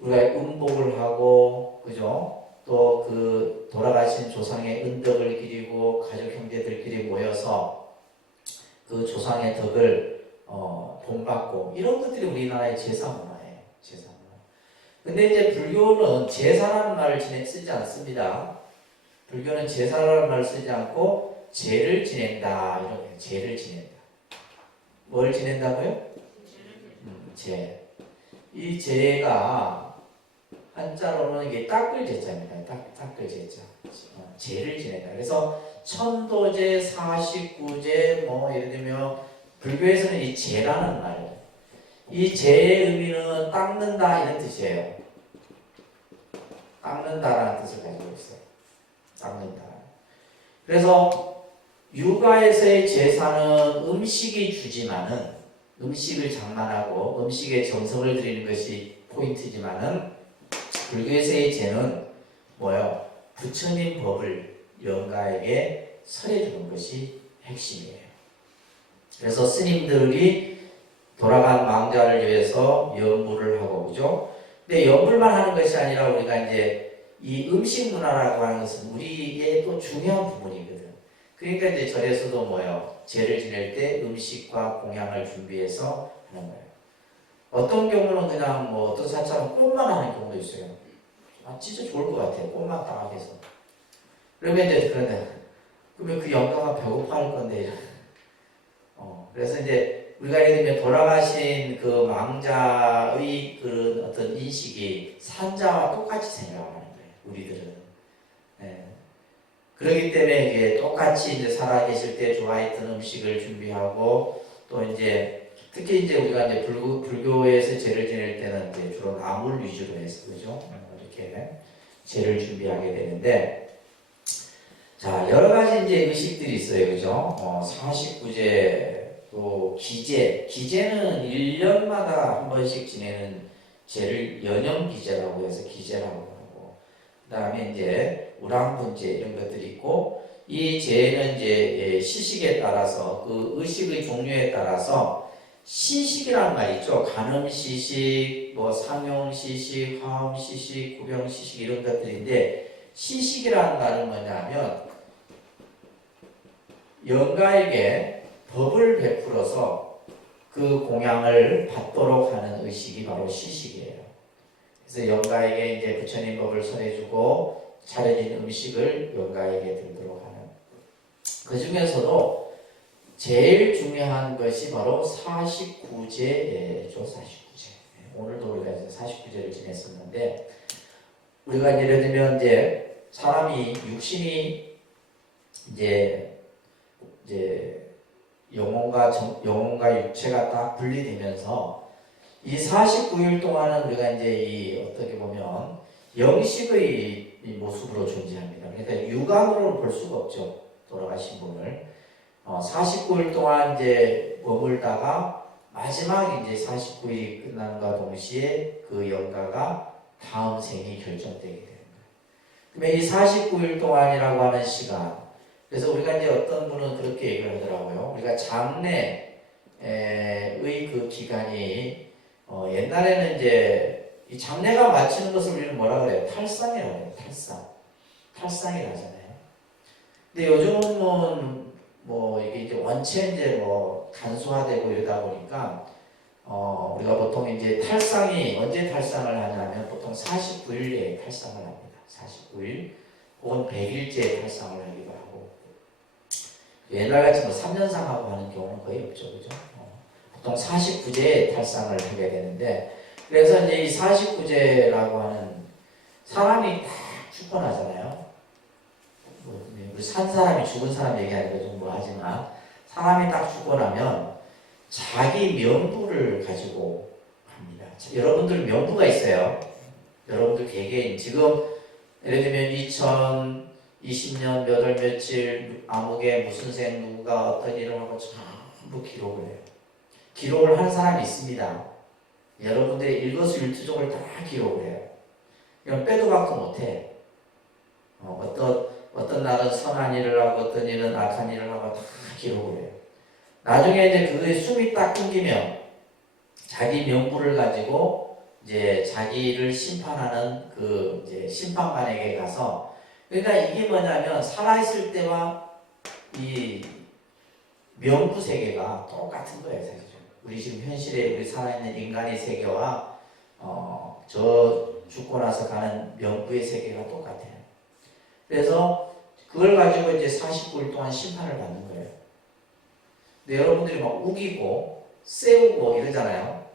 우리가 음복을 하고 그죠? 또 그 돌아가신 조상의 은덕을 기리고 가족 형제들끼리 모여서 그 조상의 덕을 본받고 이런 것들이 우리나라의 제사 문화예요. 제사 문화. 근데 이제 불교는 제사라는 말을 쓰지 않습니다. 불교는 제사라는 말을 쓰지 않고 제를 지낸다 이렇게 제를 지낸다. 뭘 지낸다고요? 제. 이 제가 한자로는 이게 닦을 제자입니다. 닦을 제자. 제를 지낸다. 그래서 천도제, 49제, 뭐 예를 들면 불교에서는 이 제라는 말, 이 제의 의미는 닦는다 이런 뜻이에요. 닦는다라는 뜻을 가지고 있어요. 닦는다. 그래서 육아에서의 제사는 음식이 주지만은 음식을 장만하고 음식에 정성을 들이는 것이 포인트지만은 불교에서의 제는 뭐예요? 부처님 법을 영가에게 설해주는 것이 핵심이에요. 그래서 스님들이 돌아간 망자를 위해서 연불을 하고 그죠? 근데 연불만 하는 것이 아니라 우리가 이제 이 음식 문화라고 하는 것은 우리의 또 중요한 부분이거든. 그러니까 이제 절에서도 뭐예요? 제를 지낼 때 음식과 공양을 준비해서 하는 거예요. 어떤 경우는 그냥 뭐 어떤 사람은 꽃만 하는 경우도 있어요. 진짜 좋을 것 같아요. 꽃만 딱 해서. 그러면 이제 그러면 그 영가가 배고파할 건데. 그래서 이제 우리가 예를 들면 돌아가신 그 망자의 그 어떤 인식이 산자와 똑같이 생각하는 거예요. 우리들은. 네. 그렇기 때문에 이게 똑같이 이제 살아계실 때 좋아했던 음식을 준비하고 또 이제 특히 이제 우리가 이제 불교에서 제를 지낼 때는 이제 주로 나물 위주로 해서 그죠? 이렇게 제를 준비하게 되는데 자 여러 가지 이제 의식들이 있어요, 그죠? 49제 또 기제는 1년마다 한 번씩 지내는 제를 연염기제라고 해서 기제라고 하고 그 다음에 이제 우랑분제 이런 것들이 있고 이 제는 이제 시식에 따라서 그 의식의 종류에 따라서 시식이라는 말 있죠. 간음시식, 뭐 상용시식, 화음시식, 구병시식 이런 것들인데 시식이라는 말은 뭐냐면 영가에게 법을 베풀어서 그 공양을 받도록 하는 의식이 바로 시식이에요. 그래서 영가에게 이제 부처님 법을 설해주고 차려진 음식을 영가에게 들도록 하는. 그 중에서도 제일 중요한 것이 바로 49제죠. 49제. 오늘도 우리가 이제 49제를 지냈었는데 우리가 예를 들면 이제 사람이 육신이 이제 영혼과 육체가 딱 분리되면서 이 49일 동안은 우리가 이제 이 어떻게 보면 영식의 이 모습으로 존재합니다. 그러니까 육안으로 볼 수가 없죠. 돌아가신 분을. 49일 동안 이제 머물다가 마지막 이제 49일이 끝난과 동시에 그 영가가 다음 생이 결정되게 됩니다. 그러면 이 49일 동안이라고 하는 시간, 그래서 우리가 이제 어떤 분은 그렇게 얘기를 하더라고요. 우리가 장래의 그 기간이 옛날에는 이제 이 장래가 마치는 것을 우리는 뭐라 그래요? 탈상이라고 해요. 탈상이라 하잖아요. 근데 요즘은 뭐 이게 이제 원체 이제 뭐 간소화되고 이러다 보니까 우리가 보통 이제 탈상이 언제 탈상을 하냐면 보통 49일에 탈상을 합니다. 49일 혹은 100일째 탈상을 하기도 하고 옛날같이 뭐 3년상하고 하는 경우는 거의 없죠. 그죠? 보통 49제에 탈상을 하게 되는데 그래서 이제 이 49제라고 하는 사람이 다 죽고 나잖아요. 우리 산 사람이 죽은 사람 얘기하니까 좀 뭐하지만 사람이 딱 죽고 나면 자기 명부를 가지고 합니다. 여러분들 명부가 있어요. 여러분들 개개인 지금 예를 들면 2020년 몇 월 며칠 아무개 무슨 생 누구가 어떤 일을 하고 전부 기록을 해요. 기록을 한 사람이 있습니다. 여러분들의 일거수일투족을 다 기록을 해요. 이건 빼도 박도 못해. 어떤 날은 선한 일을 하고 어떤 일은 악한 일을 하고 다 기록을 해요. 나중에 이제 그의 숨이 딱 끊기면 자기 명부를 가지고 이제 자기를 심판하는 그 이제 심판관에게 가서 그러니까 이게 뭐냐면 살아있을 때와 이 명부 세계가 똑같은 거예요, 사실. 우리 지금 현실에 우리 살아있는 인간의 세계와 저 죽고 나서 가는 명부의 세계가 똑같아요. 그래서 그걸 가지고 이제 49일 동안 심판을 받는 거예요. 근데 여러분들이 막 우기고 세우고 이러잖아요.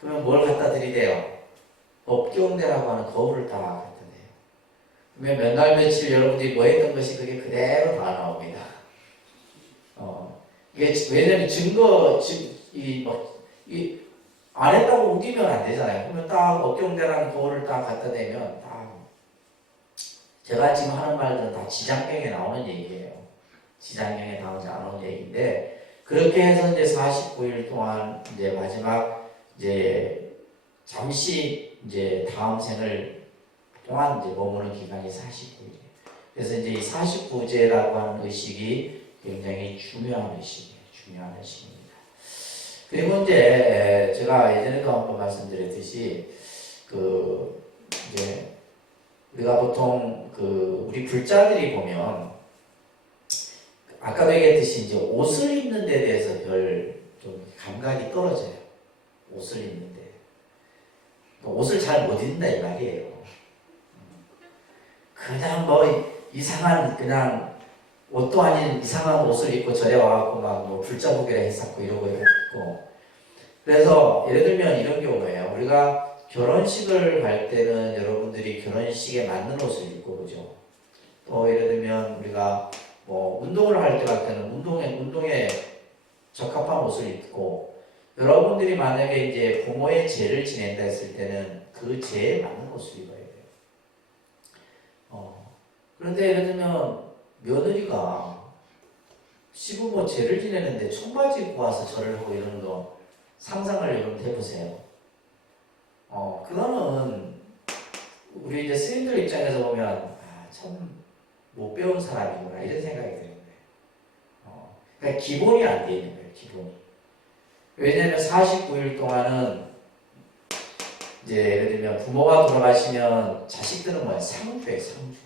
그러면 뭘 갖다 드리대요? 업경대라고 하는 거울을 다 갖다 대요. 그러면 몇 날 며칠 여러분들이 뭐 했던 것이 그게 그대로 다 나옵니다. 이게 왜냐면 안 했다고 우기면 안 되잖아요. 그러면 딱 업경대라는 거울을 딱 갖다 대면 딱 제가 지금 하는 말들은 다 지장경에 나오는 얘기예요. 지장경에 나오는 얘기인데 그렇게 해서 이제 49일 동안 이제 마지막 이제 잠시 이제 다음 생을 동안 이제 머무는 기간이 49일이에요. 그래서 이제 이 49제라고 하는 의식이 굉장히 중요한 의식이에요. 중요한 의식입니다. 그리고 이제 제가 예전에도 한번 말씀드렸듯이 이제 우리가 보통 우리 불자들이 보면 아까도 얘기했듯이 이제 옷을 입는 데 대해서 별 좀 감각이 떨어져요. 옷을 입는데 옷을 잘 못 입는다 이 말이에요. 그냥 뭐 이상한 그냥 옷도 아닌 이상한 옷을 입고 절에 와갖고 막 뭐 불자복이라 했었고 이러고 있고 그래서 예를 들면 이런 경우예요. 우리가 결혼식을 갈 때는 여러분들이 결혼식에 맞는 옷을 입고 그죠. 또 예를 들면 우리가 뭐 운동을 할 때는 운동에 적합한 옷을 입고 여러분들이 만약에 이제 부모의 제를 지낸다 했을 때는 그 제에 맞는 옷을 입어야 돼요. 그런데 예를 들면 며느리가 시부모 제를 지내는데 청바지 입고 와서 절을 하고 이러는 거 상상을 여러분 해보세요. 그거는 우리 이제 스님들 입장에서 보면 참 못 배운 사람이구나 이런 생각이 드는 거예요. 그러니까 기본이 안 돼 있는 거예요. 기본이. 왜냐하면 49일 동안은 이제 예를 들면 부모가 돌아가시면 자식들은 뭐예요? 상주예요. 상주.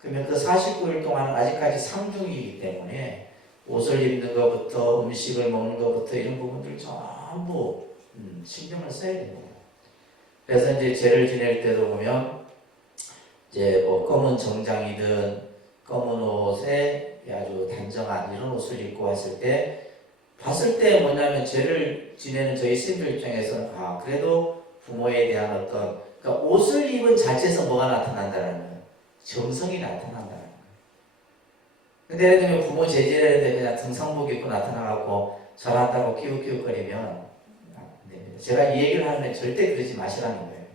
그러면 그 49일 동안은 아직까지 상중이기 때문에 옷을 입는 것부터 음식을 먹는 것부터 이런 부분들 전부 신경을 써야 됩니다. 그래서 이제 제를 지낼 때도 보면 이제 뭐 검은 정장이든 검은 옷에 아주 단정한 이런 옷을 입고 왔을 때 봤을 때 뭐냐면 제를 지내는 저희 스님들 입장에서는 그래도 부모에 대한 어떤 그러니까 옷을 입은 자체에서 뭐가 나타난다는 거예요. 정성이 나타난다는 거예요. 근데 예를 들면 부모 제지를 했는데 그냥 등산복 입고 나타나갖고 절한다고 끼우끼우거리면 안 됩니다. 제가 이 얘기를 하는데 절대 그러지 마시라는 거예요.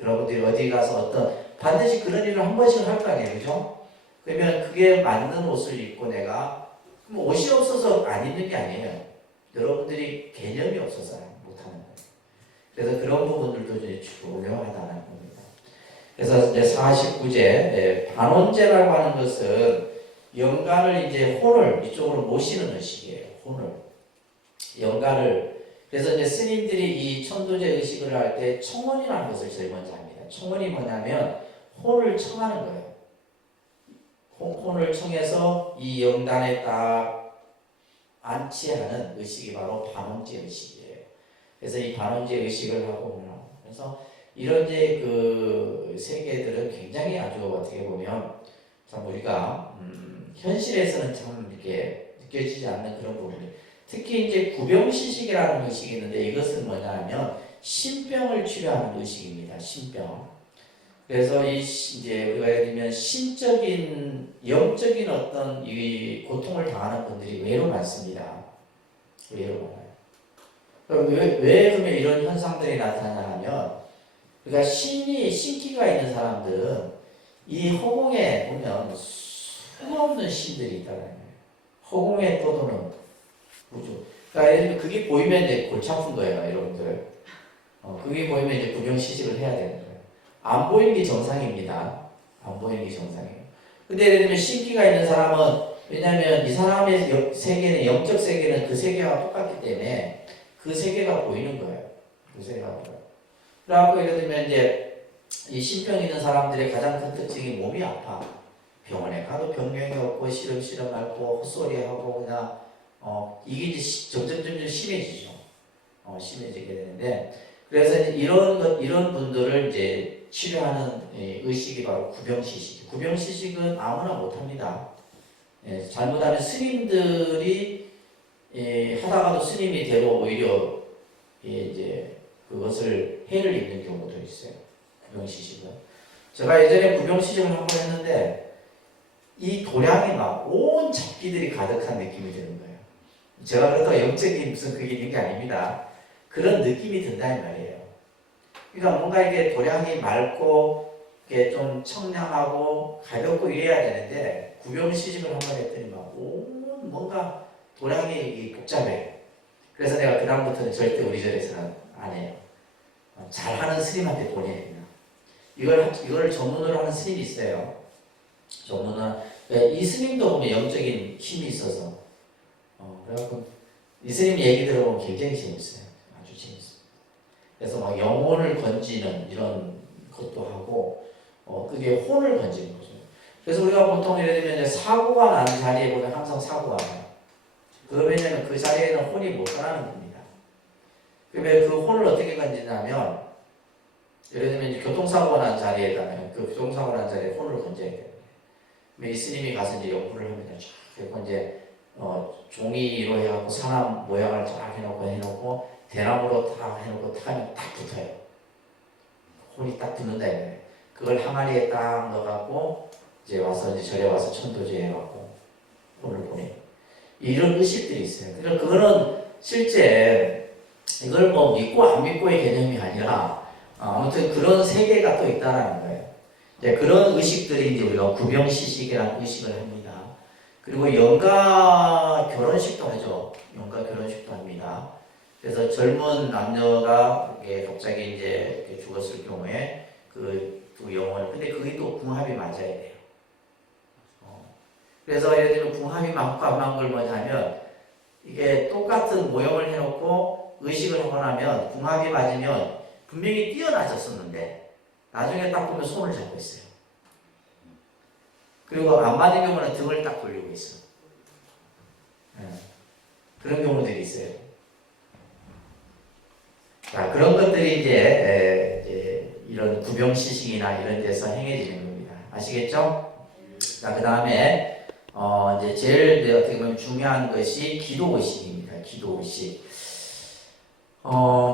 여러분들이 어디 가서 반드시 그런 일을 한 번씩은 할 거 아니에요. 그죠? 그러면 그게 맞는 옷을 입고 내가 그럼 옷이 없어서 안 입는 게 아니에요. 여러분들이 개념이 없어서 못하는 거예요. 그래서 그런 부분들도 이제 중요하다는 겁니다. 그래서 이제 49제 반원제라고 하는 것은 영가를 이제 혼을 이쪽으로 모시는 의식이에요. 혼을 영가를 그래서 이제 스님들이 이 천도제 의식을 할 때 청원이라는 것을 제일 먼저 합니다. 청원이 뭐냐면 혼을 청하는 거예요. 혼을 청해서 이 영단에 딱 안치하는 의식이 바로 반원제 의식이에요. 그래서 이 반원제 의식을 하고 그래서 이런 이제 그 세계들은 굉장히 아주 어떻게 보면 참 우리가 현실에서는 참 이렇게 느껴지지 않는 그런 부분이 특히 이제 구병시식이라는 의식이 있는데 이것은 뭐냐면 신병을 치료하는 의식입니다. 신병. 그래서 이제 우리가 예를 들면 신적인 영적인 어떤 이 고통을 당하는 분들이 의외로 많습니다. 의외로 많아요. 왜 그러면 이런 현상들이 나타나냐면 그러니까 신기가 있는 사람들은 이 허공에 보면 수없는 신들이 있다는 거예요. 허공에 떠도는 우주. 그러니까 예를 들면 그게 보이면 이제 골치 아픈 거예요, 여러분들. 그게 보이면 이제 구병시식을 해야 되는 거예요. 안 보이는 게 정상입니다. 안 보이는 게 정상이에요. 근데 예를 들면 신기가 있는 사람은 왜냐하면 이 사람의 세계는 영적 세계는 그 세계와 똑같기 때문에 그 세계가 보이는 거예요. 그 세계가 보여요. 그래갖고 예를 들면 이제 이 신병 있는 사람들의 가장 큰 특징이 몸이 아파. 병원에 가도 병명이 없고 시름시름 앓고 헛소리하고 그냥 이게 이제 점점 심해지죠. 심해지게 되는데 그래서 이제 이런 분들을 이제 치료하는 의식이 바로 구병시식. 구병시식은 아무나 못합니다. 예, 잘못하면 스님들이 하다가도 스님이 되고 오히려 이제 그것을 해를 입는 경우도 있어요. 구병시식은. 제가 예전에 구병시식을 한 번 했는데 이 도량이 막 온 잡기들이 가득한 느낌이 드는 거예요. 제가 그래도 영적인 무슨 그게 있는 게 아닙니다. 그런 느낌이 든다 이 말이에요. 그러니까 뭔가 이게 도량이 맑고 이게 좀 청량하고 가볍고 이래야 되는데 구병시식을 한 번 했더니 막 온 뭔가 도량이 복잡해. 그래서 내가 그다음부터는 절대 우리 절에서는 안 해요. 잘하는 스님한테 보내야 됩니다. 이걸 전문으로 하는 스님이 있어요. 전문은 이 스님도 보면 영적인 힘이 있어서 그래갖고 이 스님 얘기 들어보면 굉장히 재밌어요. 아주 재밌어요. 그래서 막 영혼을 건지는 이런 것도 하고 그게 혼을 건지는 거죠. 그래서 우리가 보통 예를 들면 사고가 나는 자리에 보면 항상 사고가 나요. 그러면 그 자리에는 혼이 못 가는 겁니다. 그러면 그 혼을 어떻게 건지냐면 예를 들면 이제 교통사고가 난 자리에다가 그 교통사고가 난 자리에 혼을 건져야 돼요. 이 스님이 가서 이제 연구를 합니다. 그리고 이제 종이로 해갖고 사람 모양을 쫙 해놓고 대나무로 딱 해놓고 딱 붙어요. 혼이 딱 붙는다 이거예요. 그걸 항아리에 딱 넣어갖고 이제 와서 이제 절에 와서 천도제 해갖고 혼을 보내요. 이런 의식들이 있어요. 그러니까 그거는 실제 이걸 뭐 믿고 안 믿고의 개념이 아니라 아무튼 그런 세계가 또 있다라는 거예요. 이제 그런 의식들이 이제 우리가 구병시식이라는 의식을 합니다. 그리고 영가 결혼식도 하죠. 영가 결혼식도 합니다. 그래서 젊은 남녀가 갑자기 이제 죽었을 경우에 그 영혼, 근데 그게 또 궁합이 맞아야 돼요. 그래서 예를 들면 궁합이 맞고 안 맞는 걸 뭐냐면 이게 똑같은 모형을 해놓고 의식을 하고 나면 궁합이 맞으면 분명히 뛰어나졌었는데 나중에 딱 보면 손을 잡고 있어요. 그리고 안 맞은 경우는 등을 딱 돌리고 있어. 그런 경우들이 있어요. 자, 그런 것들이 이제 이런 구병시식이나 이런 데서 행해지는 겁니다. 아시겠죠? 자, 그 다음에 이제 제일 어떻게 보면 중요한 것이 기도의식입니다. 기도의식.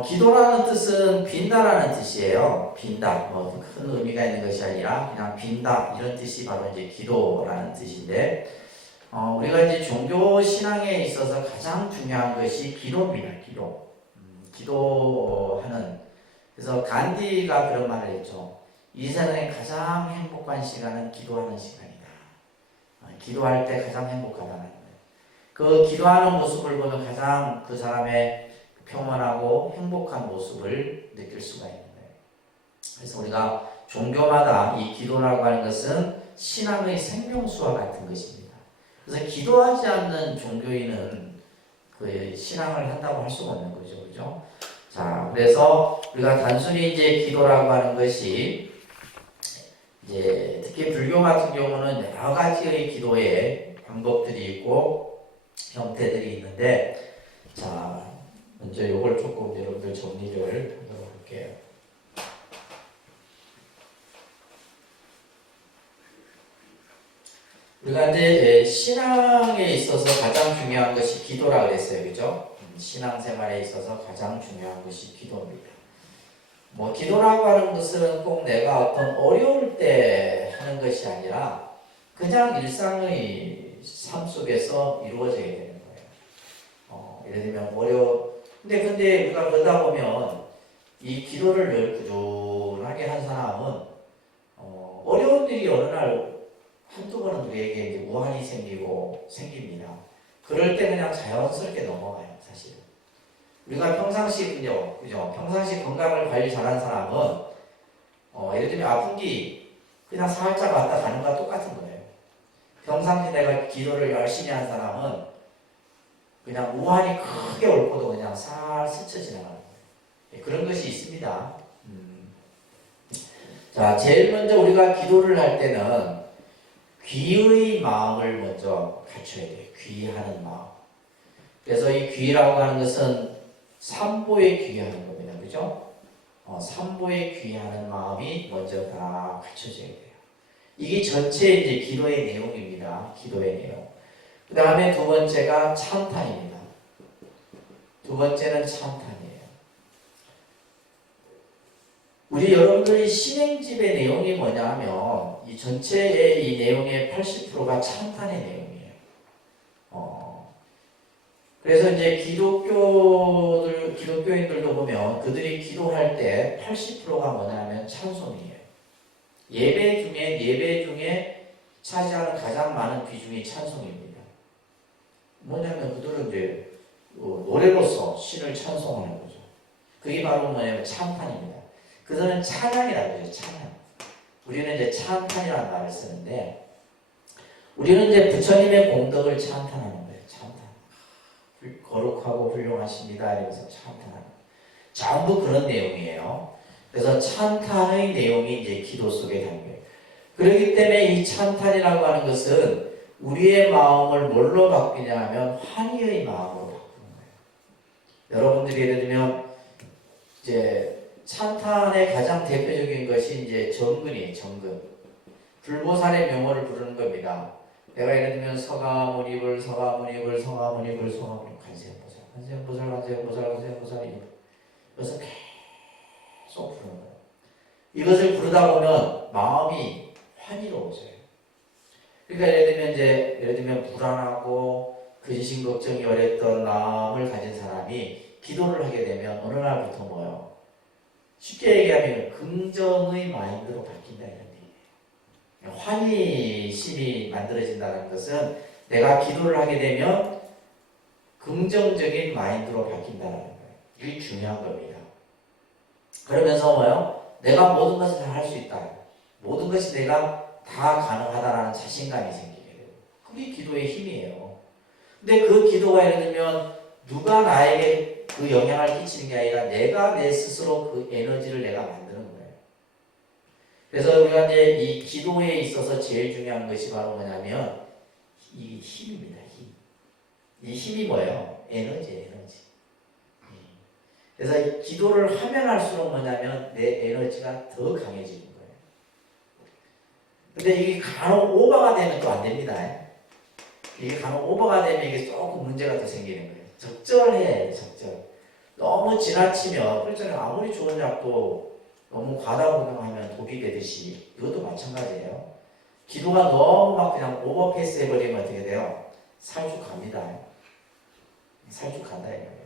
기도라는 뜻은 빈다라는 뜻이에요. 빈다. 큰 의미가 있는 것이 아니라 그냥 빈다 이런 뜻이 바로 이제 기도라는 뜻인데 우리가 이제 종교 신앙에 있어서 가장 중요한 것이 기도입니다. 기도하는. 그래서 간디가 그런 말을 했죠. 이 세상에 가장 행복한 시간은 기도하는 시간이다. 기도할 때 가장 행복하다는 거예요. 그 기도하는 모습을 보면 가장 그 사람의 평온하고 행복한 모습을 느낄 수가 있는 거예요. 그래서 우리가 종교마다 이 기도라고 하는 것은 신앙의 생명수와 같은 것입니다. 그래서 기도하지 않는 종교인은 그 신앙을 한다고 할 수가 없는 거죠. 그죠? 자, 그래서 우리가 단순히 이제 기도라고 하는 것이 이제 특히 불교 같은 경우는 여러 가지의 기도의 방법들이 있고 형태들이 있는데 자, 먼저 이걸 조금 여러분들 정리를 하도록 할게요. 우리가 이제 신앙에 있어서 가장 중요한 것이 기도라 그랬어요. 그죠? 신앙생활에 있어서 가장 중요한 것이 기도입니다. 뭐 기도라고 하는 것은 꼭 내가 어떤 어려울 때 하는 것이 아니라 그냥 일상의 삶 속에서 이루어져야 되는 거예요. 예를 들면 근데 우리가 그러다 보면 이 기도를 늘 꾸준하게 한 사람은 어려운 일이 어느 날 한두 번은 우리에게 이제 우환이 생깁니다. 그럴 때 그냥 자연스럽게 넘어가요, 사실은. 우리가 평상시, 그죠? 평상시 건강을 관리 잘한 사람은, 예를 들면 아픈 게 그냥 살짝 왔다 가는 거와 똑같은 거예요. 평상시 내가 기도를 열심히 한 사람은 그냥 우환이 크게 올 것도 그냥 살 스쳐 지나가는 거예요. 그런 것이 있습니다. 자, 제일 먼저 우리가 기도를 할 때는 귀의 마음을 먼저 갖춰야 돼요. 귀하는 마음. 그래서 이 귀라고 하는 것은 삼보에 귀하는 겁니다. 그죠? 삼보에 귀하는 마음이 먼저 다 갖춰져야 돼요. 이게 전체 이제 기도의 내용입니다. 기도의 내용. 그 다음에 두 번째가 찬탄입니다. 두 번째는 찬탄이에요. 우리 여러분들이 신행집의 내용이 뭐냐 하면 이 전체의 이 내용의 80%가 찬탄의 내용이에요. 그래서 이제 기독교인들도 보면 그들이 기도할 때 80%가 뭐냐면 찬송이에요. 예배 중에 차지하는 가장 많은 비중이 찬송입니다. 뭐냐면 그들은 이제 노래로서 신을 찬송하는 거죠. 그게 바로 뭐냐면 찬탄입니다. 그들은 찬양이라고 해요. 찬양. 우리는 이제 찬탄이라는 말을 쓰는데 우리는 이제 부처님의 공덕을 찬탄하는 거예요. 찬탄. 거룩하고 훌륭하십니다. 이러면서 찬탄하는 거예요. 전부 그런 내용이에요. 그래서 찬탄의 내용이 이제 기도 속에 담겨요. 그렇기 때문에 이 찬탄이라고 하는 것은 우리의 마음을 뭘로 바뀌냐 하면 환희의 마음으로 바꾸는 거예요. 여러분들이 예를 들면 이제 찬탄의 가장 대표적인 것이 이제 정근이에요. 정근. 불보살의 명호를 부르는 겁니다. 내가 예를 들면 서가모니불 간세음보살 이것을 계속 부르는 거예요. 이것을 부르다 보면 마음이 환희로워져요. 그러니까 예를 들면 불안하고 근심 걱정이 어렸던 마음을 가진 사람이 기도를 하게 되면 어느 날부터 뭐예요? 쉽게 얘기하면 긍정의 마인드로 바뀐다 이런 얘기예요. 환희심이 만들어진다는 것은 내가 기도를 하게 되면 긍정적인 마인드로 바뀐다는 거예요. 이게 중요한 겁니다. 그러면서 뭐예요? 내가 모든 것을 다 할 수 있다. 모든 것이 내가 다 가능하다라는 자신감이 생기게 돼요. 그게 기도의 힘이에요. 근데 그 기도가 예를 들면 누가 나에게 그 영향을 끼치는 게 아니라 내가 내 스스로 그 에너지를 내가 만드는 거예요. 그래서 우리가 이제 이 기도에 있어서 제일 중요한 것이 바로 뭐냐면 이 힘입니다. 힘. 이 힘이 뭐예요? 에너지. 그래서 이 기도를 하면 할수록 뭐냐면 내 에너지가 더 강해지는 거예요. 근데 이게 간혹 오버가 되면 또 안 됩니다. 이게 간혹 오버가 되면 이게 조금 문제가 더 생기는 거예요. 적절해, 적절. 너무 지나치면, 그렇잖아요. 아무리 좋은 약도 너무 과다 복용하면 독이 되듯이 이것도 마찬가지예요. 기도가 너무 막 그냥 오버페이스 해버리면 어떻게 돼요? 살쭉합니다. 살쭉한다 이거예요.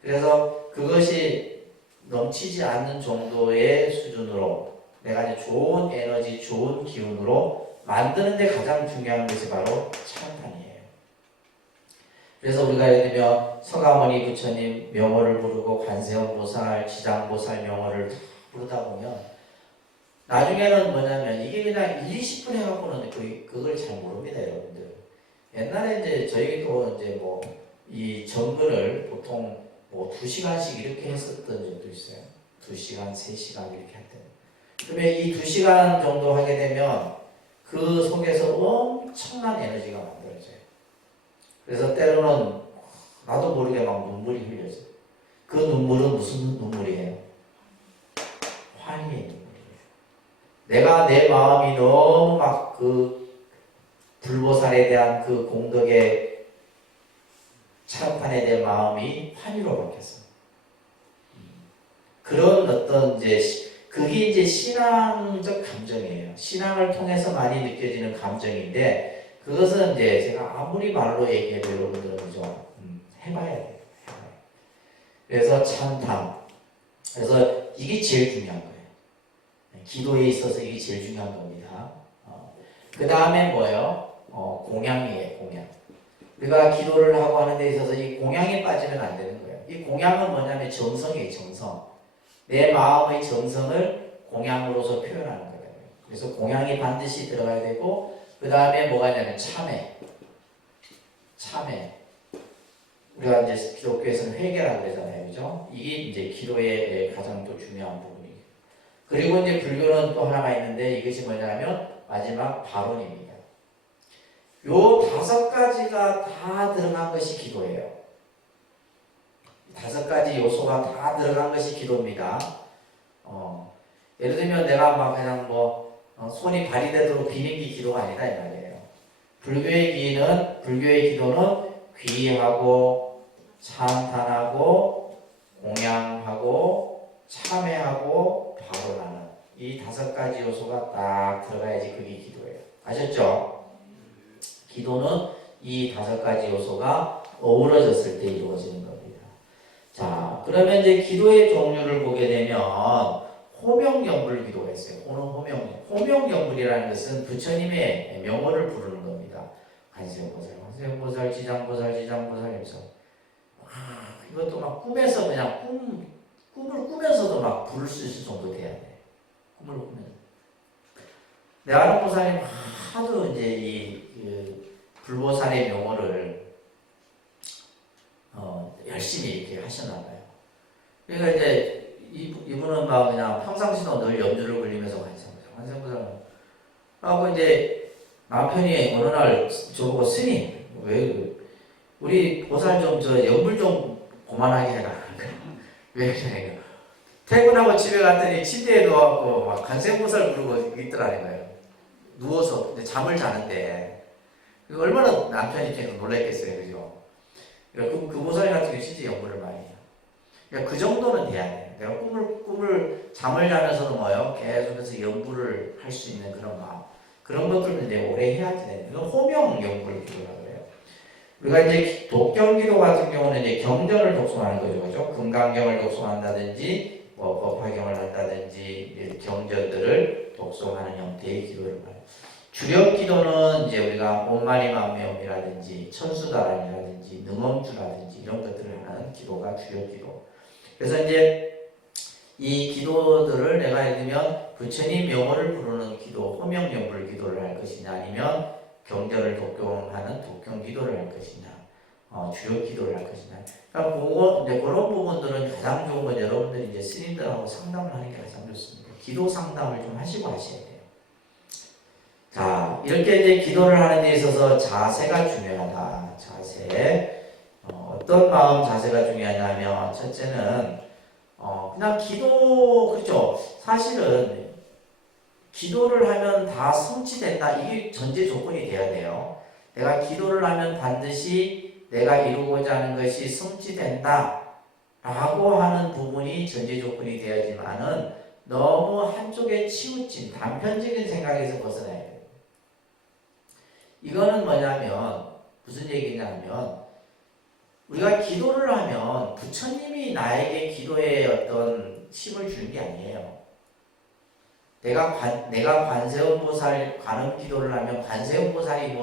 그래서 그것이 넘치지 않는 정도의 수준으로 내가 이제 좋은 에너지, 좋은 기운으로 만드는 데 가장 중요한 것이 바로 찬탄이에요. 그래서 우리가 예를 들면 서가모니 부처님 명호를 부르고 관세음보살, 지장보살 명호를 부르다 보면 나중에는 뭐냐면 이게 그냥 20분 해갖고는 그걸 잘 모릅니다, 여러분들. 옛날에 이제 저희도 이제 뭐 이 정근을 보통 뭐 2시간씩 이렇게 했었던 적도 있어요. 2시간, 3시간 이렇게 할 때. 그러면 이 2시간 정도 하게 되면 그 속에서 엄청난 에너지가 만들어져요. 그래서 때로는 나도 모르게 막 눈물이 흘려져요. 그 눈물은 무슨 눈물이에요? 환희의 눈물이에요. 내가 내 마음이 너무 막 불보살에 대한 그 공덕의 찬탄에 대한 마음이 환희로 바뀌었어. 그런 어떤 이제 그게 이제 신앙적 감정이에요. 신앙을 통해서 많이 느껴지는 감정인데 그것은 이제 제가 아무리 말로 얘기해도 여러분들은 좀 해봐야 돼요. 그래서 찬탄. 그래서 이게 제일 중요한 거예요. 기도에 있어서 이게 제일 중요한 겁니다. 그 다음에 뭐예요? 공양이에요. 공양. 우리가 기도를 하고 하는 데 있어서 이 공양에 빠지면 안 되는 거예요. 이 공양은 뭐냐면 정성이에요. 정성. 내 마음의 정성을 공양으로서 표현하는 거예요. 그래서 공양이 반드시 들어가야 되고 그 다음에 뭐가 있냐면 참회. 참회. 우리가 이제 기독교에서는 회개라고 그러잖아요. 그죠? 이게 이제 기도의 가장 또 중요한 부분이에요. 그리고 이제 불교는 또 하나가 있는데 이것이 뭐냐면 마지막 발언입니다. 요 5가지가 다 들어간 것이 기도예요. 5가지 요소가 다 들어간 것이 기도입니다. 예를 들면 내가 막 그냥 손이 발휘되도록 비는 게 기도가 아니다 이 말이에요. 불교의 기도는 귀하고 찬탄하고 공양하고 참회하고 발언하는 이 5가지 요소가 딱 들어가야지 그게 기도예요. 아셨죠? 기도는 이 5가지 요소가 어우러졌을 때 이루어지는 겁니다. 자, 그러면 이제 기도의 종류를 보게 되면 호명경불 기도가 있어요. 호명경불이라는 것은 부처님의 명호를 부르는 겁니다. 관세음보살, 지장보살 이면서 이것도 막 꿈에서 그냥 꿈을 꾸면서도 막 부를 수 있을 정도 돼야 돼. 꿈을 꾸면서. 내 아는 보살님 하도 이제 이 불보살의 명호를 열심히 이렇게 하셨나 봐요. 그러니까 이제 이분은 막 그냥 평상시도 늘 염주를 걸리면서 관세음보살 하고 이제 남편이 어느 날 저보고 스님 왜 우리 보살 좀 염불 좀 그만하게 해라. 왜 그래? 퇴근하고 집에 갔더니 침대에 누워갖고 막 관세음보살 부르고 있더라는 거예요. 누워서 잠을 자는데 얼마나 남편 입장에서 놀랐겠어요, 그죠? 그러니까 그 보살 같은 경우 진짜 염불을 많이 해요. 그러니까 그 정도는 돼야 돼요. 내가 꿈을 잠을 자면서도 뭐요? 계속해서 염불을 할 수 있는 그런 마음. 그런 것들은 이제 오래 해야지 되는. 이건 호명 염불 기도라고 해요. 우리가 이제 독경기도 같은 경우는 이제 경전을 독송하는 거죠, 그죠? 금강경을 독송한다든지, 법화경을 한다든지, 경전들을 독송하는 형태의 기도를 말해요. 주력 기도는 이제 우리가 온마리만매옴이라든지, 천수다란이라든지, 능엄주라든지 이런 것들을 하는 기도가 주력 기도. 그래서 이제 이 기도들을 내가 예를 들면 부처님 명호를 부르는 기도, 호명명불 기도를 할 것이냐, 아니면 경전을 독경하는 독경 기도를 할 것이냐, 주요 기도를 할 것이냐. 그러니까 그런 부분들은 가장 좋은 건 여러분들이 이제 스님들하고 상담을 하는 게 가장 좋습니다. 기도 상담을 좀 하시고 하셔야 돼요. 자, 이렇게 이제 기도를 하는 데 있어서 자세가 중요하다. 자세. 어떤 마음 자세가 중요하냐면, 첫째는, 그냥 그렇죠. 사실은, 기도를 하면 다 성취된다. 이게 전제 조건이 돼야 돼요. 내가 기도를 하면 반드시 내가 이루고자 하는 것이 성취된다. 라고 하는 부분이 전제 조건이 되어야지만은 너무 한쪽에 치우친 단편적인 생각에서 벗어나야 돼요. 이거는 뭐냐면, 무슨 얘기냐면, 우리가 기도를 하면 부처님이 나에게 기도에 어떤 힘을 주는 게 아니에요. 내가 관세음보살 관음 기도를 하면 관세음보살이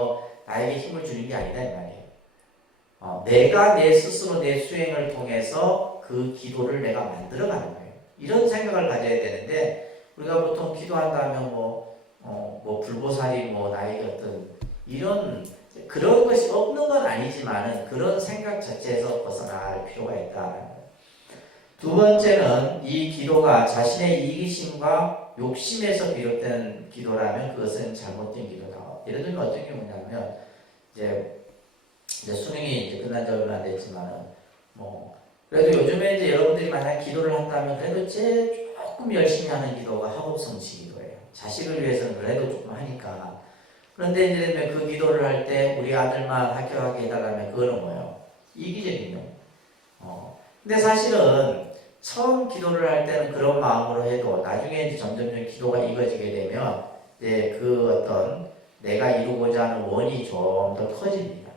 나에게 힘을 주는 게 아니다 이 말이에요. 내가 내 스스로 내 수행을 통해서 그 기도를 내가 만들어가는 거예요. 이런 생각을 가져야 되는데 우리가 보통 기도한다면 불보살이 나에게 어떤 이런 그런 것이 없는 건 아니지만은 그런 생각 자체에서 벗어날 필요가 있다. 두 번째는 이 기도가 자신의 이기심과 욕심에서 비롯된 기도라면 그것은 잘못된 기도다. 예를 들면 어떤 경우냐면 이제 수능이 이제 끝난 지 얼마 안 됐지만은 그래도 요즘에 이제 여러분들이 만약 기도를 한다면 그래도 조금 열심히 하는 기도가 학업성취 기도예요. 자식을 위해서는 그래도 조금 하니까 그런데 이제 그 기도를 할 때 우리 아들만 합격하게 해달라면 그거는 뭐예요? 이기적이죠. 근데 사실은 처음 기도를 할 때는 그런 마음으로 해도 나중에 이제 점점점 기도가 익어지게 되면 이제 그 어떤 내가 이루고자 하는 원이 좀 더 커집니다.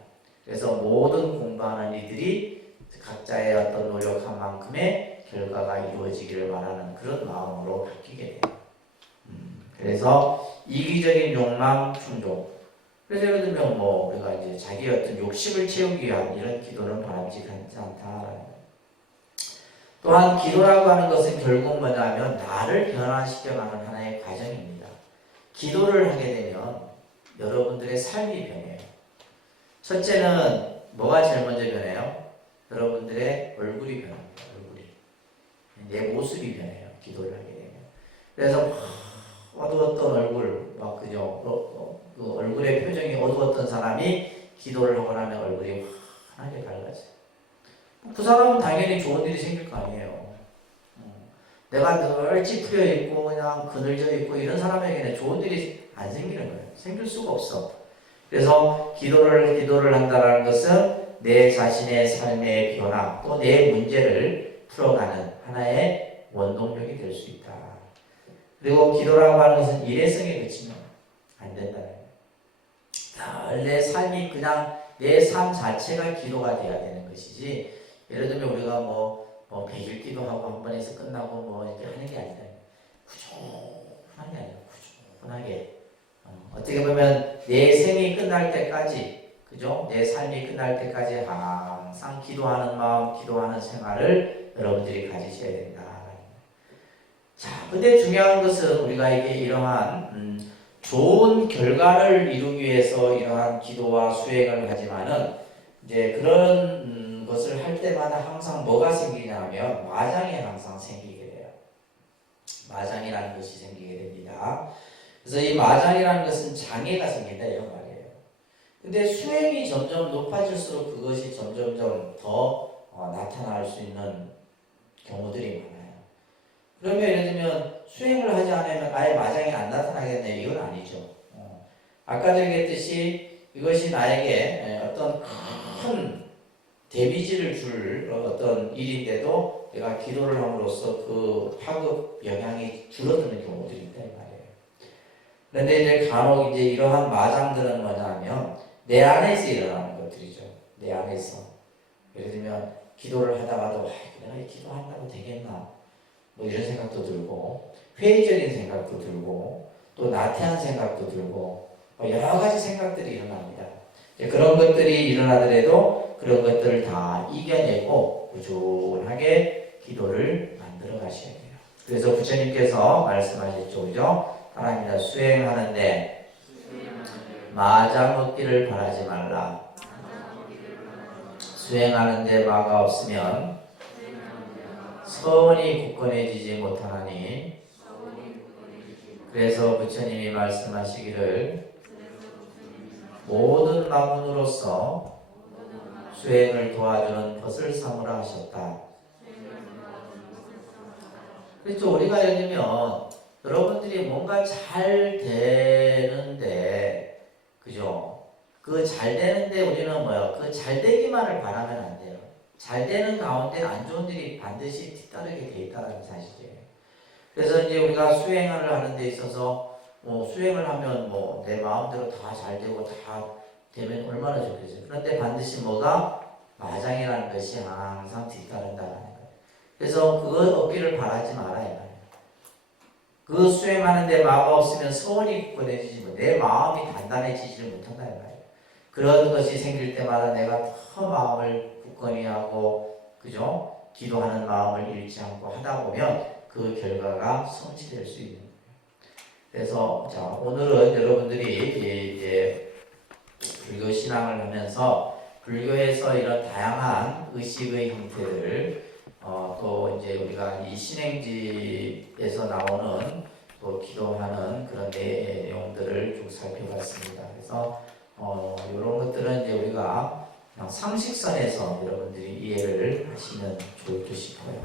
그래서 모든 공부하는 이들이 각자의 어떤 노력한 만큼의 결과가 이루어지기를 바라는 그런 마음으로 바뀌게 돼요. 그래서 이기적인 욕망 충족. 그래서 예를 들면 뭐 우리가 이제 자기 어떤 욕심을 채우기 위한 이런 기도는 바람직하지 않다. 또한 기도라고 하는 것은 결국 뭐냐면 나를 변화시켜가는 하나의 과정입니다. 기도를 하게 되면 여러분들의 삶이 변해요. 첫째는 뭐가 제일 먼저 변해요? 여러분들의 얼굴이 변합니다. 얼굴이. 내 모습이 변해요. 기도를 하게 되면. 그래서 어두웠던 얼굴, 막 그죠? 그 얼굴의 표정이 어두웠던 사람이 기도를 하고 나면 얼굴이 환하게 밝아져요. 그 사람은 당연히 좋은 일이 생길 거 아니에요. 내가 늘 찌푸려 있고 그냥 그늘져 있고 이런 사람에게는 좋은 일이 안 생기는 거예요. 생길 수가 없어. 그래서 기도를 한다는 것은 내 자신의 삶의 변화 또 내 문제를 풀어가는 하나의 원동력이 될 수 있다. 그리고 기도라고 하는 것은 일회성에 그치면 안 된다는 거예요. 내 삶이 그냥 내 삶 자체가 기도가 돼야 되는 것이지. 예를 들면 우리가 뭐 100일 기도하고 한 번에서 끝나고 뭐 이렇게 하는 게 아니다. 꾸준한 게 아니라 꾸준하게. 어떻게 보면 내 생이 끝날 때까지, 그죠? 내 삶이 끝날 때까지 항상 기도하는 마음, 기도하는 생활을 여러분들이 가지셔야 된다. 자, 근데 중요한 것은 우리가 이게 이러한 좋은 결과를 이루기 위해서 이러한 기도와 수행을 하지만은 이제 그런 것을 할 때마다 항상 뭐가 생기냐면 마장이 항상 생기게 돼요. 마장이라는 것이 생기게 됩니다. 그래서 이 마장이라는 것은 장애가 생긴다 이런 말이에요. 근데 수행이 점점 높아질수록 그것이 점점점 더 나타날 수 있는 경우들이 많아요. 그러면 예를 들면 수행을 하지 않으면 아예 마장이 안 나타나겠네 이건 아니죠. 아까도 얘기했듯이 이것이 나에게 어떤 큰 데미지를 줄 어떤 일인데도 내가 기도를 함으로써 그 파급 영향이 줄어드는 경우들이 있다 이 말이에요. 그런데 이제 간혹 이제 이러한 마장들은 뭐냐면 내 안에서 일어나는 것들이죠. 내 안에서. 예를 들면 기도를 하다가도 내가 기도한다고 되겠나 뭐 이런 생각도 들고 회의적인 생각도 들고 또 나태한 생각도 들고 여러 가지 생각들이 일어납니다. 그런 것들이 일어나더라도 그런 것들을 다 이겨내고 꾸준하게 기도를 만들어 가셔야 돼요. 그래서 부처님께서 말씀하셨죠. 그죠? 하나님이다. 수행하는데 마장 얻기를 바라지 말라. 수행하는데 마가 없으면 서원이 굳건해지지 못하나니. 그래서 부처님이 말씀하시기를 모든 마문으로서 수행을 도와주는 것을 삼으라 하셨다. 그렇죠. 우리가 예를 들면 여러분들이 뭔가 잘 되는데, 그죠? 그 잘 되는데 우리는 뭐요? 그 잘 되기만을 바라면 안 돼요. 잘 되는 가운데 안 좋은 일이 반드시 뒤따르게 돼 있다는 사실이에요. 그래서 이제 우리가 수행을 하는 데 있어서 수행을 하면 내 마음대로 다 잘 되고 다 되면 얼마나 좋겠어요. 그런데 반드시 뭐가 마장이라는 것이 항상 뒤따른다는 거예요. 그래서 그거 얻기를 바라지 말아요. 그 수행하는데 마가 없으면 소원이 굳건해지지 내 마음이 단단해지지를 못한다 이 말이에요. 그런 것이 생길 때마다 내가 더 마음을 굳건히 하고, 그죠? 기도하는 마음을 잃지 않고 하다 보면 그 결과가 성취될 수 있는 거예요. 그래서 자, 오늘은 여러분들이 이제 불교 신앙을 하면서 불교에서 이런 다양한 의식의 형태들 또 이제 우리가 이 신행지에서 나오는 또 기도하는 그런 내용들을 쭉 살펴봤습니다. 그래서 이런 것들은 이제 우리가 그냥 상식선에서 여러분들이 이해를 하시면 좋을 듯 싶어요.